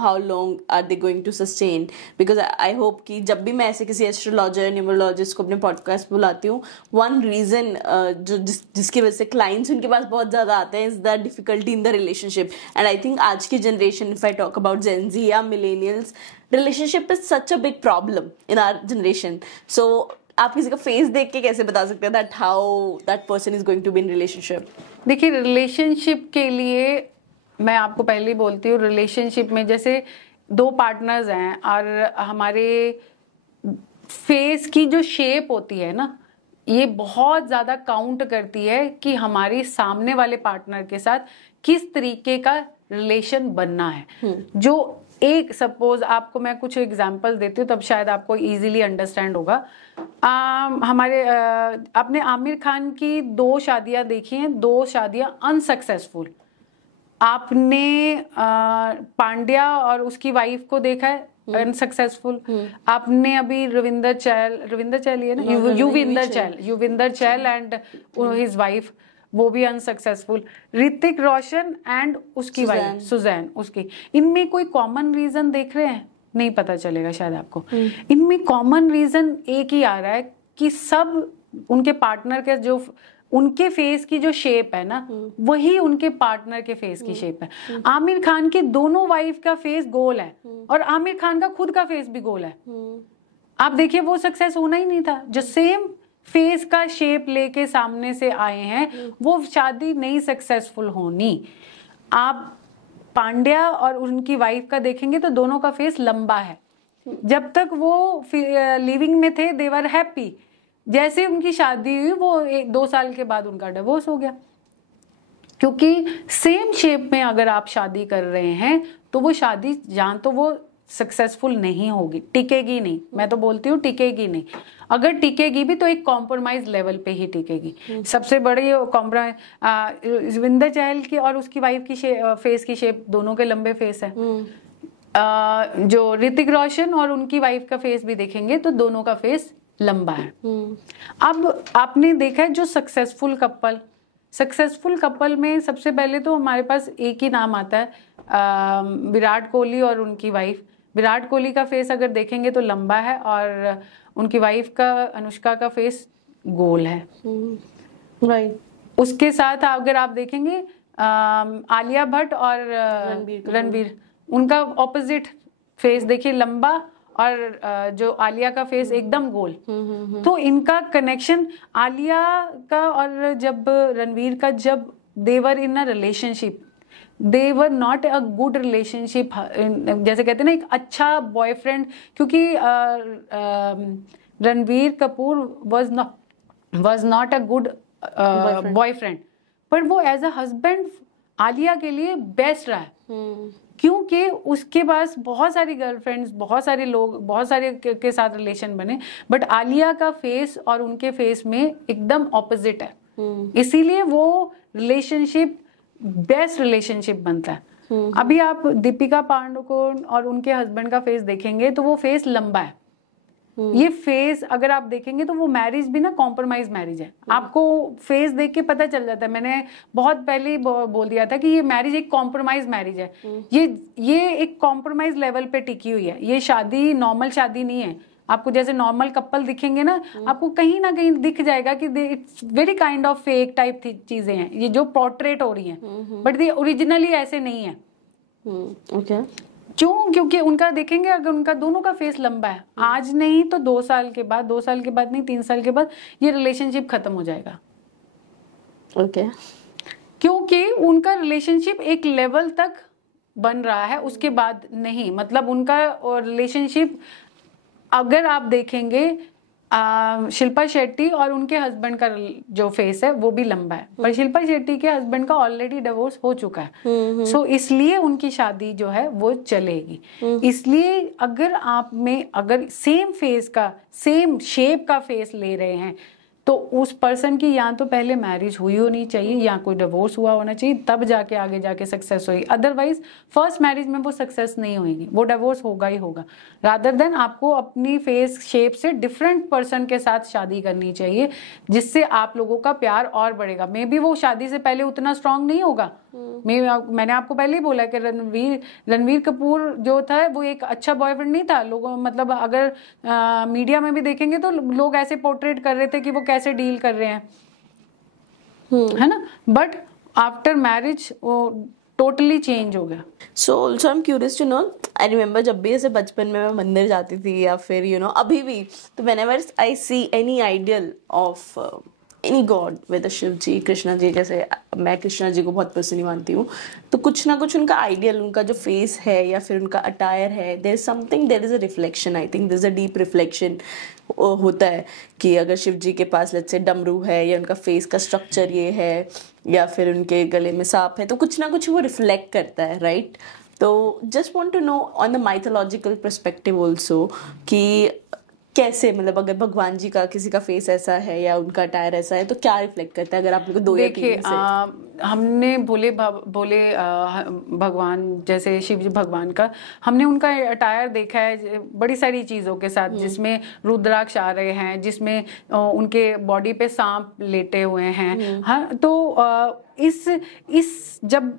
how long are they going to sustain? Because I hope कि जब भी मैं ऐसे किसी एस्ट्रोलॉजर, न्यूमरोलॉजिस्ट को अपने पॉडकास्ट बुलाती हूँ, वन रीजन जो जिसकी वजह से क्लाइंट्स उनके पास बहुत ज्यादा आते हैं is the difficulty in the relationship. And I think आज की generation, if I talk about Gen Z या millennials, relationship is such a big problem in our generation. So आप किसी का फेस देख के कैसे बता सकते हैं that how that person is going to be in relationship? देखिए, रिलेशनशिप के लिए मैं आपको पहले ही बोलती हूँ, रिलेशनशिप में जैसे 2 पार्टनर्स हैं और हमारे फेस की जो शेप होती है ना, ये बहुत ज्यादा काउंट करती है कि हमारी सामने वाले पार्टनर के साथ किस तरीके का रिलेशन बनना है। जो एक सपोज आपको मैं कुछ एग्जांपल देती हूँ, तब शायद आपको इजीली अंडरस्टैंड होगा। हमारे आपने आमिर खान की 2 शादियां देखी हैं, 2 शादियां अनसक्सेसफुल। आपने पांड्या और उसकी वाइफ को देखा है, अनसक्सेसफुल। आपने अभी रविंदर चहल है ना, युविंदर चहल एंड हिज वाइफ, वो भी अनसक्सेसफुल। ऋतिक रोशन एंड उसकी वाइफ सुजैन, उसकी, इनमें कोई कॉमन रीजन देख रहे हैं? नहीं पता चलेगा शायद आपको। इनमें कॉमन रीजन एक ही आ रहा है कि सब उनके पार्टनर के जो उनके फेस की जो शेप है ना, वही उनके पार्टनर के फेस की शेप है। आमिर खान के दोनों वाइफ का फेस गोल है और आमिर खान का खुद का फेस भी गोल है। आप देखिए, वो सक्सेस होना ही नहीं था। जो सेम फेस का शेप लेके सामने से आए हैं, वो शादी नहीं सक्सेसफुल होनी। आप पांड्या और उनकी वाइफ का देखेंगे तो दोनों का फेस लंबा है। जब तक वो लिविंग में थे दे वर हैप्पी। जैसे उनकी शादी हुई, वो 2 साल के बाद उनका डिवोर्स हो गया, क्योंकि सेम शेप में अगर आप शादी कर रहे हैं तो वो शादी जहां तो वो सक्सेसफुल नहीं होगी, टिकेगी नहीं। मैं तो बोलती हूँ टिकेगी नहीं। अगर टिकेगी भी तो एक कॉम्प्रोमाइज लेवल पे ही टिकेगी। सबसे बड़ी कॉम्प्रोमाइज, युविंदर चहल की और उसकी वाइफ की फेस की शेप, दोनों के लंबे फेस है। जो ऋतिक रोशन और उनकी वाइफ का फेस भी देखेंगे तो दोनों का फेस लंबा है। अब आपने देखा है जो सक्सेसफुल कपल में सबसे पहले तो हमारे पास एक ही नाम आता है, विराट कोहली और उनकी वाइफ। विराट कोहली का फेस अगर देखेंगे तो लंबा है और उनकी वाइफ का अनुष्का का फेस गोल है। राइट। उसके साथ अगर आप देखेंगे आलिया भट्ट और रणबीर, उनका ऑपोजिट फेस देखिए, लंबा और जो आलिया का फेस एकदम गोल। तो इनका कनेक्शन आलिया का और जब रणवीर का, जब they were in a relationship, they were not a good relationship, जैसे कहते हैं ना एक अच्छा बॉयफ्रेंड, क्योंकि Ranveer Kapoor was not a good boyfriend, पर वो एज अ हस्बैंड आलिया के लिए बेस्ट रहा है। क्योंकि उसके पास बहुत सारी गर्लफ्रेंड्स, बहुत सारे लोग, बहुत सारे के साथ रिलेशन बने, बट आलिया का फेस और उनके फेस में एकदम ऑपोजिट है। इसीलिए वो रिलेशनशिप बेस्ट रिलेशनशिप बनता है। अभी आप दीपिका पादुकोण और उनके हस्बैंड का फेस देखेंगे तो वो फेस लंबा है। ये फेस अगर आप देखेंगे तो वो मैरिज भी ना कॉम्प्रोमाइज मैरिज है, आपको फेस देख के पता चल जाता है। मैंने बहुत पहले ही बोल दिया था कि ये मैरिज एक कॉम्प्रोमाइज मैरिज है। ये एक कॉम्प्रोमाइज लेवल पे टिकी हुई है। ये शादी नॉर्मल शादी नहीं है। आपको जैसे नॉर्मल कपल दिखेंगे ना, आपको कहीं ना कहीं दिख जाएगा कि it's very kind of fake type चीजें हैं ये जो पोर्ट्रेट हो रही हैं, बट ये ओरिजिनली ऐसे नहीं है। ओके। क्यों? क्योंकि उनका देखेंगे अगर उनका दोनों का फेस लंबा है, आज नहीं तो 2 साल के बाद, 2 साल के बाद नहीं 3 साल के बाद ये रिलेशनशिप खत्म हो जाएगा। ओके। क्योंकि उनका रिलेशनशिप एक लेवल तक बन रहा है, उसके बाद नहीं। मतलब उनका रिलेशनशिप अगर आप देखेंगे शिल्पा शेट्टी और उनके हस्बैंड का जो फेस है वो भी लंबा है, पर शिल्पा शेट्टी के हस्बैंड का ऑलरेडी डिवोर्स हो चुका है। सो इसलिए उनकी शादी जो है वो चलेगी। इसलिए अगर आप में अगर सेम फेस का, सेम शेप का फेस ले रहे हैं तो उस पर्सन की या तो पहले मैरिज हुई होनी चाहिए या कोई डिवोर्स हुआ होना चाहिए, तब जाके आगे जाके सक्सेस होगी। अदरवाइज फर्स्ट मैरिज में वो सक्सेस नहीं होगी, वो डिवोर्स होगा ही होगा। रादर देन आपको अपनी फेस शेप से डिफरेंट पर्सन के साथ शादी करनी चाहिए, जिससे आप लोगों का प्यार और बढ़ेगा। मे बी वो शादी से पहले उतना स्ट्रांग नहीं होगा। मैंने आपको पहले ही बोला कि रणवीर कपूर जो था वो एक अच्छा बॉयफ्रेंड नहीं था। लोगों मतलब अगर मीडिया में भी देखेंगे तो लोग ऐसे पोर्ट्रेट कर रहे थे कि वो कैसे डील कर रहे हैं, है ना, बट आफ्टर मैरिज वो टोटली चेंज हो गया। So also I am curious to know, I remember जब भी ऐसे बचपन में मैं मंदिर जाती थी या फिर अभी भी, तो whenever I see any ideal of any god, whether Shiv ji, Krishna ji, जैसे मैं कृष्णा जी को बहुत पर्सनली मानती हूँ, तो कुछ ना कुछ उनका आइडियल, उनका जो फेस है या फिर उनका अटायर है, there is something, there is a reflection, I think there is a deep reflection होता है कि अगर शिव जी के पास लेट्स से डमरू है या उनका फेस का स्ट्रक्चर ये है या फिर उनके गले में सांप है, तो कुछ ना कुछ वो रिफ्लेक्ट करता है, राइट? तो just want to know on the mythological perspective also कि कैसे, मतलब अगर भगवान जी का किसी का फेस ऐसा है या उनका अटायर ऐसा है तो क्या रिफ्लेक्ट करता है? अगर आप लोग को दो या तीन से हमने भोले भगवान जैसे शिव जी भगवान का हमने उनका अटायर देखा है बड़ी सारी चीजों के साथ, जिसमें रुद्राक्ष आ रहे हैं, जिसमें उनके बॉडी पे सांप लेटे हुए हैं। हाँ, तो इस जब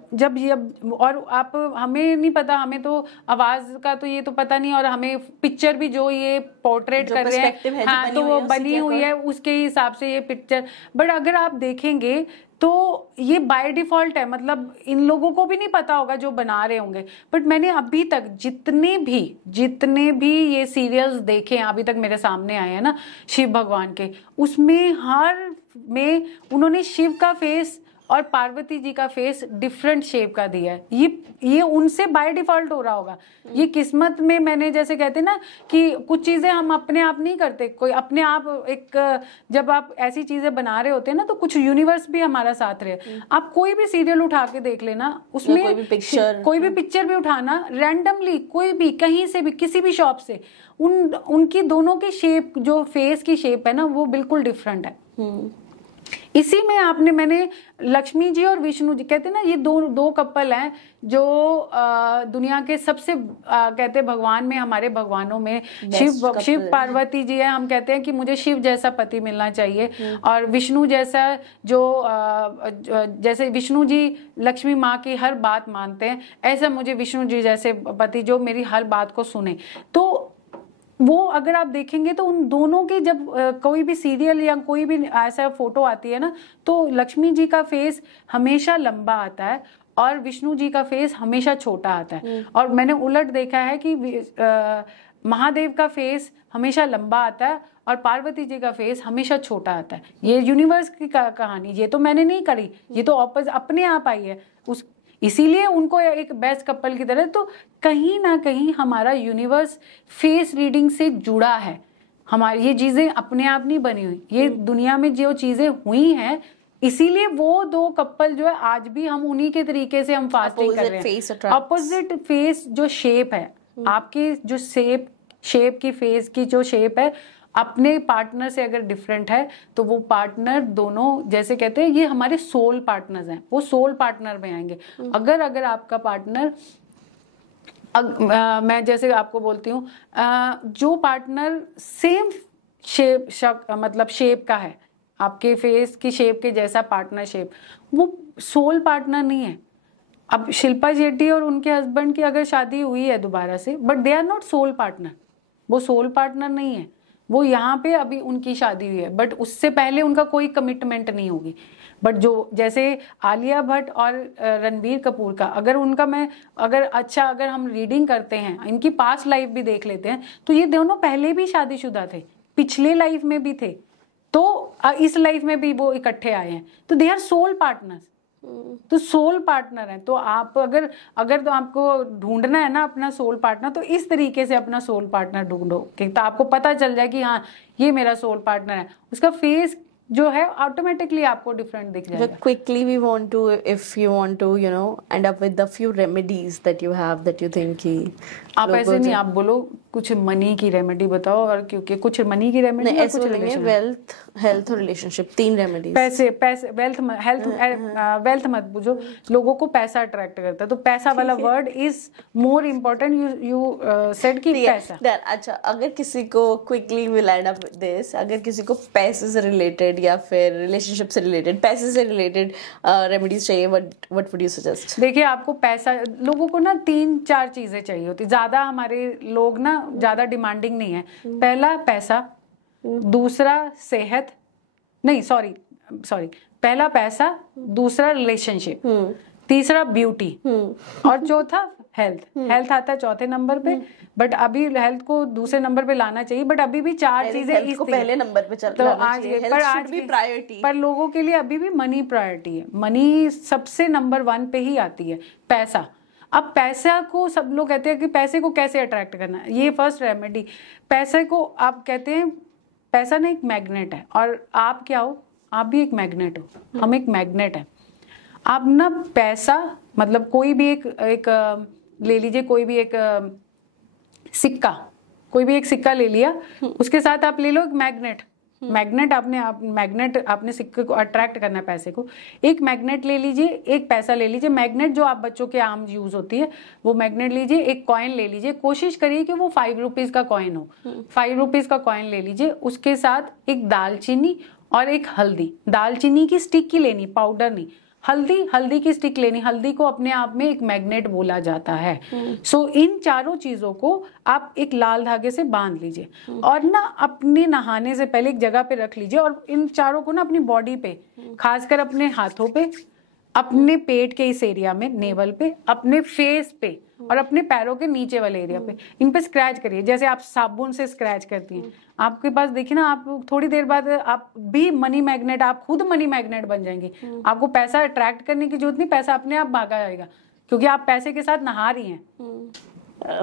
और आप, हमें नहीं पता, हमें तो आवाज का तो ये तो पता नहीं, और हमें पिक्चर भी जो ये पोर्ट्रेट कर रहे हैं, हाँ, तो वो बनी हुई है उसके हिसाब से ये पिक्चर। बट अगर आप देखेंगे तो ये बाय डिफॉल्ट है, मतलब इन लोगों को भी नहीं पता होगा जो बना रहे होंगे। बट मैंने अभी तक जितने भी ये सीरियल्स देखे हैं अभी तक मेरे सामने आए हैं ना शिव भगवान के, उसमें हर में उन्होंने शिव का फेस और पार्वती जी का फेस डिफरेंट शेप का दिया है। ये उनसे बाय डिफॉल्ट हो रहा होगा। ये किस्मत में, मैंने जैसे कहते ना कि कुछ चीजें हम अपने आप नहीं करते, कोई अपने आप एक, जब आप ऐसी चीजें बना रहे होते हैं ना तो कुछ यूनिवर्स भी हमारा साथ रहे। आप कोई भी सीरियल उठा के देख लेना, उसमें कोई भी पिक्चर भी उठाना रैंडमली, कोई भी कहीं से भी किसी भी शॉप से, उनकी दोनों की शेप, जो फेस की शेप है ना, वो बिल्कुल डिफरेंट है। इसी में मैंने लक्ष्मी जी और विष्णु जी, कहते हैं ना ये दो कपल हैं जो दुनिया के सबसे कहते हैं भगवान में, हमारे भगवानों में शिव पार्वती जी है। हम कहते हैं कि मुझे शिव जैसा पति मिलना चाहिए, और विष्णु जैसा जो जैसे विष्णु जी लक्ष्मी माँ की हर बात मानते हैं, ऐसा मुझे विष्णु जी जैसे पति जो मेरी हर बात को सुने। तो वो अगर आप देखेंगे तो उन दोनों की जब कोई भी सीरियल या कोई भी ऐसा फोटो आती है ना, तो लक्ष्मी जी का फेस हमेशा लंबा आता है और विष्णु जी का फेस हमेशा छोटा आता है। और मैंने उलट देखा है कि महादेव का फेस हमेशा लंबा आता है और पार्वती जी का फेस हमेशा छोटा आता है। ये यूनिवर्स की कहानी, ये तो मैंने नहीं करी, ये तो अपने आप आई है। इसीलिए उनको एक बेस्ट कपल की तरह, तो कहीं ना कहीं हमारा यूनिवर्स फेस रीडिंग से जुड़ा है। हमारी ये चीजें अपने आप नहीं बनी हुई, ये दुनिया में जो चीजें हुई हैं, इसीलिए वो दो कपल जो है आज भी हम उन्हीं के तरीके से हम फास्टिंग कर रहे हैं। अपोजिट फेस जो शेप है आपकी, जो शेप की फेस की जो शेप है अपने पार्टनर से अगर डिफरेंट है, तो वो पार्टनर दोनों जैसे कहते हैं ये हमारे सोल पार्टनर्स हैं, वो सोल पार्टनर में आएंगे। अगर आपका पार्टनर मैं जैसे आपको बोलती हूँ, जो पार्टनर सेम मतलब शेप का है, आपके फेस की शेप के जैसा पार्टनर शेप, वो सोल पार्टनर नहीं है। अब शिल्पा शेट्टी और उनके हस्बैंड की अगर शादी हुई है दोबारा से, but they are not soul partner, वो सोल पार्टनर नहीं है। वो यहाँ पे अभी उनकी शादी हुई है, बट उससे पहले उनका कोई कमिटमेंट नहीं होगी। बट जो जैसे आलिया भट्ट और रणबीर कपूर का, अगर हम रीडिंग करते हैं, इनकी पास्ट लाइफ भी देख लेते हैं, तो ये दोनों पहले भी शादीशुदा थे, पिछले लाइफ में भी थे, तो इस लाइफ में भी वो इकट्ठे आए हैं, तो दे आर सोल पार्टनर्स। तो सोल पार्टनर है। तो आप अगर तो आपको ढूंढना है ना अपना सोल पार्टनर, तो इस तरीके से अपना सोल पार्टनर ढूंढो कि तो आपको पता चल जाए कि हाँ ये मेरा सोल पार्टनर है। उसका फेस जो है ऑटोमेटिकली आपको डिफरेंट दिख जाएगा। Quickly we want to, if you want to you know end up with the few remedies that you have, that you think कि आप ऐसे नहीं, आप बोलो कुछ मनी की रेमेडी बताओ, और क्योंकि कुछ मनी की रेमेडी नहीं, ऐसे बोलेंगे वेल्थ, हेल्थ और रिलेशनशिप, 3 रेमेडीज। पैसे वेल्थ मत पूछो, लोगों को पैसा अट्रैक्ट करता है, तो पैसा वाला word is more important. You said कि पैसा। अच्छा, अगर किसी को quickly will and up this, अगर किसी को पैसे से रिलेटेड या फिर रिलेशनशिप से रिलेटेड, पैसे से रिलेटेड रेमेडीज चाहिए, व्हाट वुड यू सजेस्ट? देखिए, आपको पैसा, लोगों को ना 3-4 चीजें चाहिए होती, ज्यादा हमारे लोग ना ज्यादा डिमांडिंग नहीं है। पहला पैसा, दूसरा सेहत, नहीं सॉरी पहला पैसा, दूसरा रिलेशनशिप, तीसरा ब्यूटी, और चौथा हेल्थ आता है चौथे नंबर पे। बट अभी हेल्थ को दूसरे नंबर पे लाना चाहिए, बट अभी भी 4 चीजें इसको पहले नंबर पे चल तो आज भी प्रायोरिटी, पर लोगों के लिए अभी भी मनी प्रायोरिटी है। मनी सबसे नंबर 1 पे ही आती है, पैसा। अब पैसा को सब लोग कहते हैं कि पैसे को कैसे अट्रैक्ट करना है, ये फर्स्ट रेमेडी। पैसे को आप कहते हैं, पैसा ना एक मैग्नेट है, और आप क्या हो, आप भी एक मैग्नेट हो, हम एक मैग्नेट है। आप ना पैसा मतलब कोई भी एक ले लीजिए, कोई भी एक सिक्का ले लिया, उसके साथ आप ले लो एक मैग्नेट आपने सिक्के को अट्रैक्ट करना है, पैसे को। एक मैग्नेट ले लीजिए, एक पैसा ले लीजिए। मैग्नेट जो आप बच्चों के आम यूज होती है, वो मैग्नेट लीजिए। एक कॉइन ले लीजिए, कोशिश करिए कि वो 5 रुपीज का कॉइन हो। 5 रुपीज का कॉइन ले लीजिए, उसके साथ एक दालचीनी और एक हल्दी। दालचीनी की स्टिक की लेनी, पाउडर नहीं, हल्दी की स्टिक लेनी। हल्दी को अपने आप में एक मैग्नेट बोला जाता है। सो इन चारों चीजों को आप एक लाल धागे से बांध लीजिए, और ना अपने नहाने से पहले एक जगह पे रख लीजिए, और इन चारों को ना अपनी बॉडी पे, खासकर अपने हाथों पे, अपने पेट के इस एरिया में, नेवल पे, अपने फेस पे, और अपने पैरों के नीचे वाले एरिया पे, इन पे स्क्रैच करिए, जैसे आप साबुन से स्क्रैच करती हैं। आपके पास देखिए ना, आप थोड़ी देर बाद आप भी मनी मैग्नेट, आप खुद मनी मैग्नेट बन जाएंगी। आपको पैसा अट्रैक्ट करने की जरूरत नहीं, पैसा अपने आप भागा जाएगा, क्योंकि आप पैसे के साथ नहा रही हैं।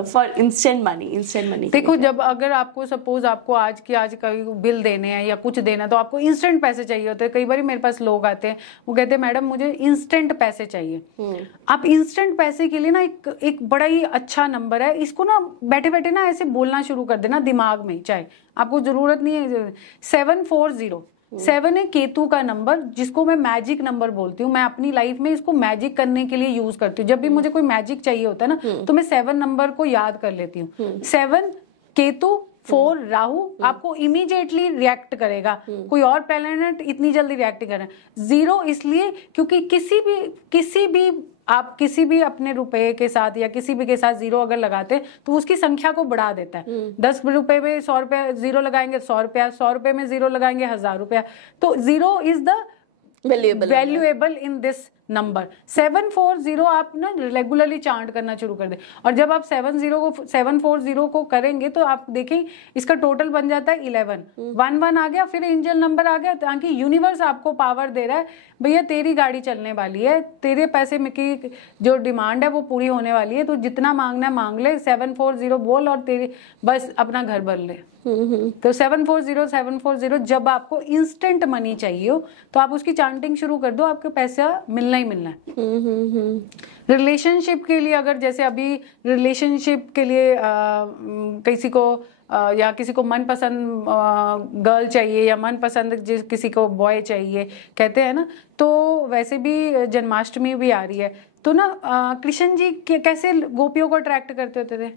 For instant money. देखो, जब अगर आपको सपोज आपको आज कहीं बिल देने हैं या कुछ देना, तो आपको इंस्टेंट पैसे चाहिए होते हैं। कई बार मेरे पास लोग आते हैं, वो कहते हैं मैडम मुझे इंस्टेंट पैसे चाहिए। आप इंस्टेंट पैसे के लिए ना एक बड़ा ही अच्छा नंबर है, इसको ना बैठे बैठे ना ऐसे बोलना शुरू कर देना दिमाग में, चाहे आपको जरूरत नहीं है। 740 7 है केतु का नंबर, जिसको मैं मैजिक नंबर बोलती हूँ। मैं अपनी लाइफ में इसको मैजिक करने के लिए यूज करती हूँ। जब भी मुझे कोई मैजिक चाहिए होता है ना, तो मैं 7 नंबर को याद कर लेती हूँ। 7 केतु, 4 राहु आपको इमीडिएटली रिएक्ट करेगा, कोई और प्लैनेट इतनी जल्दी रिएक्ट नहीं करेगा। 0 इसलिए क्योंकि आप किसी भी अपने रुपए के साथ या किसी भी के साथ 0 अगर लगाते तो उसकी संख्या को बढ़ा देता है। 10 रुपए में 100 रुपया 0 लगाएंगे 100 रुपया, 100 रुपए में 0 लगाएंगे 1000 रुपया। तो 0 is the valuable in this number. 740 आप ना रेगुलरली चांट करना शुरू कर दे, और जब आप 740 को करेंगे तो आप देखें इसका टोटल बन जाता है 11। 11 आ गया, फिर एंजल नंबर आ गया, ताकि यूनिवर्स आपको पावर दे रहा है, भैया तेरी गाड़ी चलने वाली है, तेरे पैसे में की जो डिमांड है वो पूरी होने वाली है, तो जितना मांगना है मांग ले, 740 बोल और तेरी बस अपना घर भर ले। तो 740 जब आपको इंस्टेंट मनी चाहिए हो तो आप उसकी चांटिंग शुरू कर दो, आपको पैसा मिलना ही मिलना है। रिलेशनशिप के लिए, अगर जैसे अभी रिलेशनशिप के लिए किसी को या किसी को मनपसंद गर्ल चाहिए या मनपसंद किसी को बॉय चाहिए कहते हैं ना, तो वैसे भी जन्माष्टमी भी आ रही है, तो ना कृष्ण जी कैसे गोपियों को अट्रैक्ट करते होते थे?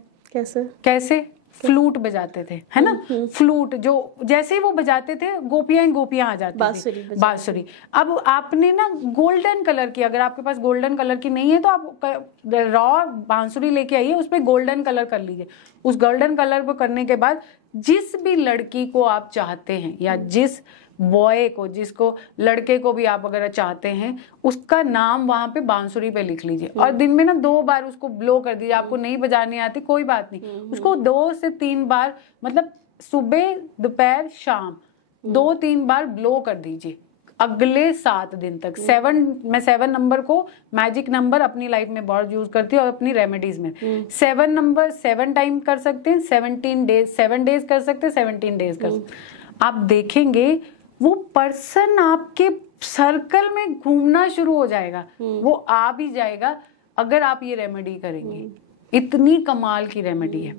कैसे फ्लूट बजाते थे, है ना? फ्लूट जो जैसे ही वो बजाते थे गोपियां आ जाती थी, बांसुरी। अब आपने ना गोल्डन कलर की, अगर आपके पास गोल्डन कलर की नहीं है तो आप रॉ बांसुरी लेके आइए, उस पर गोल्डन कलर कर लीजिए। उस गोल्डन कलर को करने के बाद जिस भी लड़की को आप चाहते हैं या जिस बॉय को, जिसको लड़के को भी आप अगर चाहते हैं, उसका नाम वहां पे बांसुरी पे लिख लीजिए और दिन में ना 2 बार उसको ब्लो कर दीजिए। आपको नहीं बजाने आती कोई बात नहीं, उसको 2 से 3 बार, मतलब सुबह दोपहर शाम 2-3 बार ब्लो कर दीजिए अगले 7 दिन तक। 7 नंबर को मैजिक नंबर अपनी लाइफ में बहुत यूज करती हूँ और अपनी रेमेडीज में। 7 नंबर 7 टाइम कर सकते हैं, 7 डेज कर सकते हैं, 17 डेज कर सकते हैं। आप देखेंगे वो पर्सन आपके सर्कल में घूमना शुरू हो जाएगा, वो आ भी जाएगा अगर आप ये रेमेडी करेंगे। इतनी कमाल की रेमेडी है।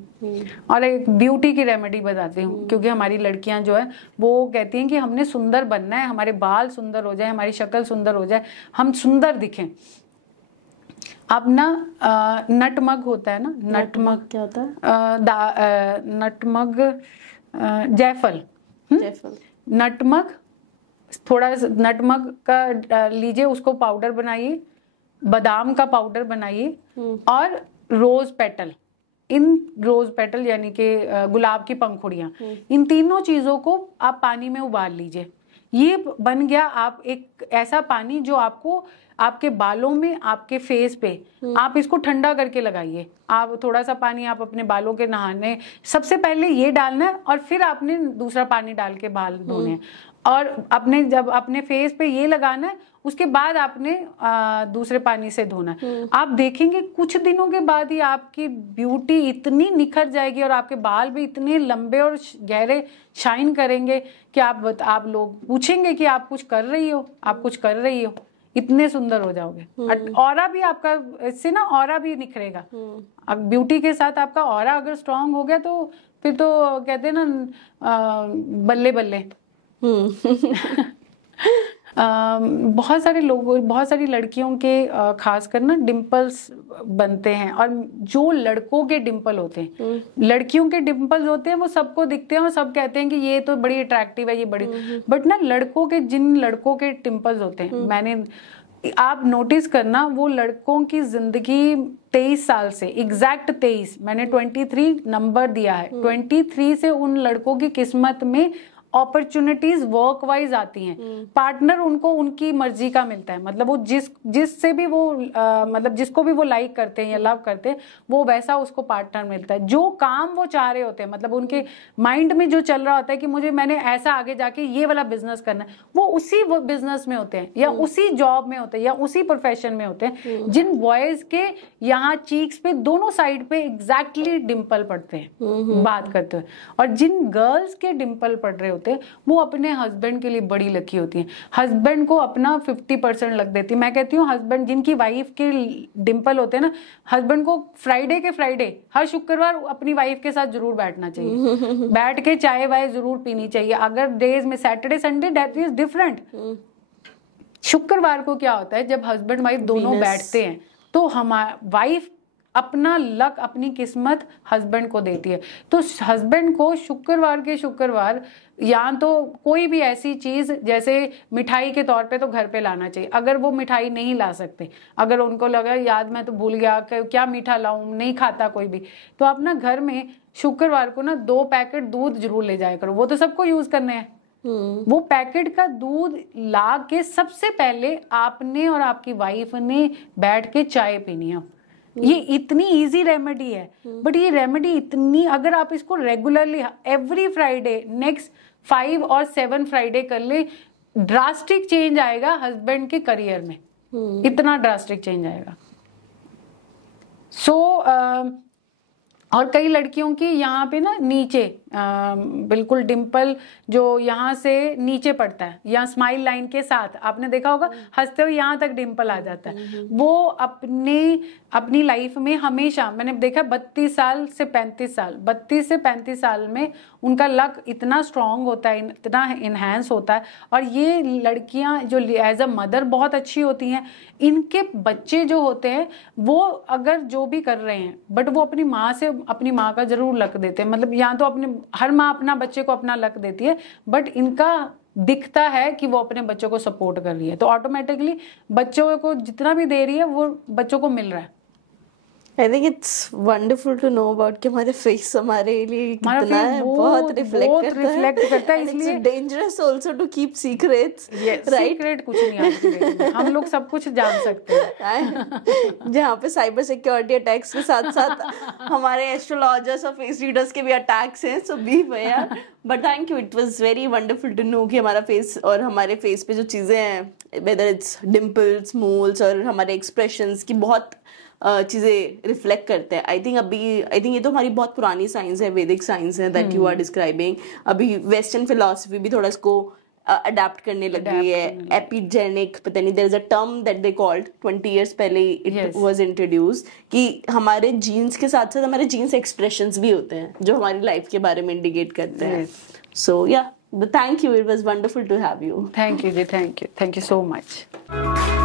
और एक ब्यूटी की रेमेडी बताती हूँ, क्योंकि हमारी लड़कियां जो है वो कहती हैं कि हमने सुंदर बनना है, हमारे बाल सुंदर हो जाए, हमारी शक्ल सुंदर हो जाए, हम सुंदर दिखें। अब ना नटमग होता है ना, नटमग क्या होता है? नटमग जायफल। नटमग, थोड़ा नटमग का लीजिए, उसको पाउडर बनाइए, बादाम का पाउडर बनाइए और रोज पेटल, इन रोज पेटल यानी कि गुलाब की पंखुड़ियां, इन तीनों चीजों को आप पानी में उबाल लीजिए। ये बन गया आप एक ऐसा पानी जो आपको आपके बालों में, आपके फेस पे आप इसको ठंडा करके लगाइए। आप थोड़ा सा पानी आप अपने बालों के नहाने, सबसे पहले ये डालना है और फिर आपने दूसरा पानी डाल के बाल धोने हैं, और जब अपने फेस पे ये लगाना है, उसके बाद आपने दूसरे पानी से धोना है। आप देखेंगे कुछ दिनों के बाद ही आपकी ब्यूटी इतनी निखर जाएगी और आपके बाल भी इतने लंबे और गहरे शाइन करेंगे कि आप लोग पूछेंगे कि आप कुछ कर रही हो, आप कुछ कर रही हो, इतने सुंदर हो जाओगे। ऑरा भी आपका, इससे ना ऑरा भी निखरेगा। अब ब्यूटी के साथ आपका ऑरा अगर स्ट्रांग हो गया तो फिर तो कहते हैं ना बल्ले बल्ले। बहुत सारे लोगों, बहुत सारी लड़कियों के खासकर ना डिंपल्स बनते हैं, और जो लड़कों के डिंपल होते हैं, लड़कियों के डिंपल्स होते हैं वो सबको दिखते हैं और सब कहते हैं कि ये तो बड़ी अट्रैक्टिव है, ये बड़ी, बट ना लड़कों के, जिन लड़कों के डिंपल्स होते हैं, मैंने आप नोटिस करना, वो लड़कों की जिंदगी 23 साल से, एग्जैक्ट 23, मैंने 23 नंबर दिया है, 23 से उन लड़कों की किस्मत में अपॉर्चुनिटीज वर्क वाइज आती हैं। पार्टनर उनको उनकी मर्जी का मिलता है, मतलब वो जिससे भी वो मतलब जिसको भी वो लाइक करते हैं या लव करते हैं, वो वैसा उसको पार्टनर मिलता है। जो काम वो चाह रहे होते हैं, मतलब उनके माइंड में जो चल रहा होता है कि मैंने ऐसा आगे जाके ये वाला बिजनेस करना है, वो उसी बिजनेस में होते हैं या उसी जॉब में होते हैं या उसी प्रोफेशन में होते हैं। जिन बॉयज के यहाँ चीक्स पे दोनों साइड पे एग्जैक्टली डिम्पल पड़ते हैं बात करते हुए, और जिन गर्ल्स के डिम्पल पड़ रहे होते होते हैं वो अपने हस्बैंड के लिए बड़ी लकी होती हैं। हस्बैंड को अपना 50% लक देती है। मैं कहती हूँ हस्बैंड जिनकी वाइफ के डिंपल होते हैं ना, हस्बैंड को फ्राइडे के फ्राइडे हर शुक्रवार अपनी वाइफ के साथ जरूर बैठना चाहिए, बैठ के चाय वाय जरूर पीनी चाहिए। अगर डेज में Saturday Sunday that is different. शुक्रवार को क्या होता है, जब हस्बैंड वाइफ दोनों बैठते हैं तो हमारा वाइफ अपना लक, अपनी किस्मत हस्बैंड को देती है। तो हस्बैंड को शुक्रवार के शुक्रवार या तो कोई भी ऐसी चीज जैसे मिठाई के तौर पे तो घर पे लाना चाहिए। अगर वो मिठाई नहीं ला सकते, अगर उनको लगा याद मैं तो भूल गया क्या मीठा लाऊं, नहीं खाता कोई भी, तो आप ना घर में शुक्रवार को ना 2 पैकेट दूध जरूर ले जाया करो। वो तो सबको यूज करने हैं। वो पैकेट का दूध ला के सबसे पहले आपने और आपकी वाइफ ने बैठ के चाय पीनी है। ये इतनी इजी रेमेडी है, बट ये रेमेडी इतनी, अगर आप इसको रेगुलरली एवरी फ्राइडे नेक्स्ट 5 और 7 फ्राइडे कर ले, ड्रास्टिक चेंज आएगा हस्बैंड के करियर में। इतना ड्रास्टिक चेंज आएगा। और कई लड़कियों की यहाँ पे ना नीचे बिल्कुल डिंपल जो यहाँ से नीचे पड़ता है, या स्माइल लाइन के साथ आपने देखा होगा हंसते हुए यहाँ तक डिंपल आ जाता है। वो अपनी लाइफ में हमेशा मैंने देखा 32 साल से 35 साल, 32 से 35 साल में उनका लक इतना स्ट्रांग होता है, इतना इनहेंस होता है। और ये लड़कियां जो एज अ मदर बहुत अच्छी होती हैं, इनके बच्चे जो होते हैं वो अगर जो भी कर रहे हैं बट वो अपनी माँ से, अपनी माँ का जरूर लक देते हैं। मतलब यहाँ तो अपने हर माँ अपना बच्चे को अपना लक देती है, बट इनका दिखता है कि वो अपने बच्चों को सपोर्ट कर रही है, तो ऑटोमेटिकली बच्चों को जितना भी दे रही है वो बच्चों को मिल रहा है। I think it's wonderful to know about कि हमारे फेस हमारे लिए कितना है, बहुत रिफ्लेक्ट करता है। इसलिए dangerous also to keep secrets, right? Secret कुछ नहीं है, हम लोग सब कुछ जान सकते हैं। जहाँ पे साइबर सिक्योरिटी अटैक्स के साथ साथ हमारे एस्ट्रोलॉजर्स और फेस रीडर्स के भी अटैक्स हैं, so be aware. But thank you, it was very wonderful to know कि हमारा फेस और हमारे फेस पे जो चीज़ें हैं, वेदर इट्स डिम्पल्स, मोल्स और हमारे एक्सप्रेशंस की बहुत चीज़ें रिफ्लेक्ट करते हैं। आई थिंक ये तो हमारी बहुत पुरानी साइंस है, वैदिक साइंस है दैट यू आर डिस्क्राइबिंग। अभी वेस्टर्न फिलॉसफी भी थोड़ा इसको अडेप्ट करने लग गई है। एपिजेनिक, पता नहीं, there is a term that they called 20 years पहले इट वाज इंट्रोड्यूस, कि हमारे जीन्स के साथ साथ हमारे जीन्स एक्सप्रेशंस भी होते हैं जो हमारी लाइफ के बारे में इंडिकेट करते हैं। So yeah, thank you, it was wonderful to have you. Thank you जी, थैंक यू सो मच।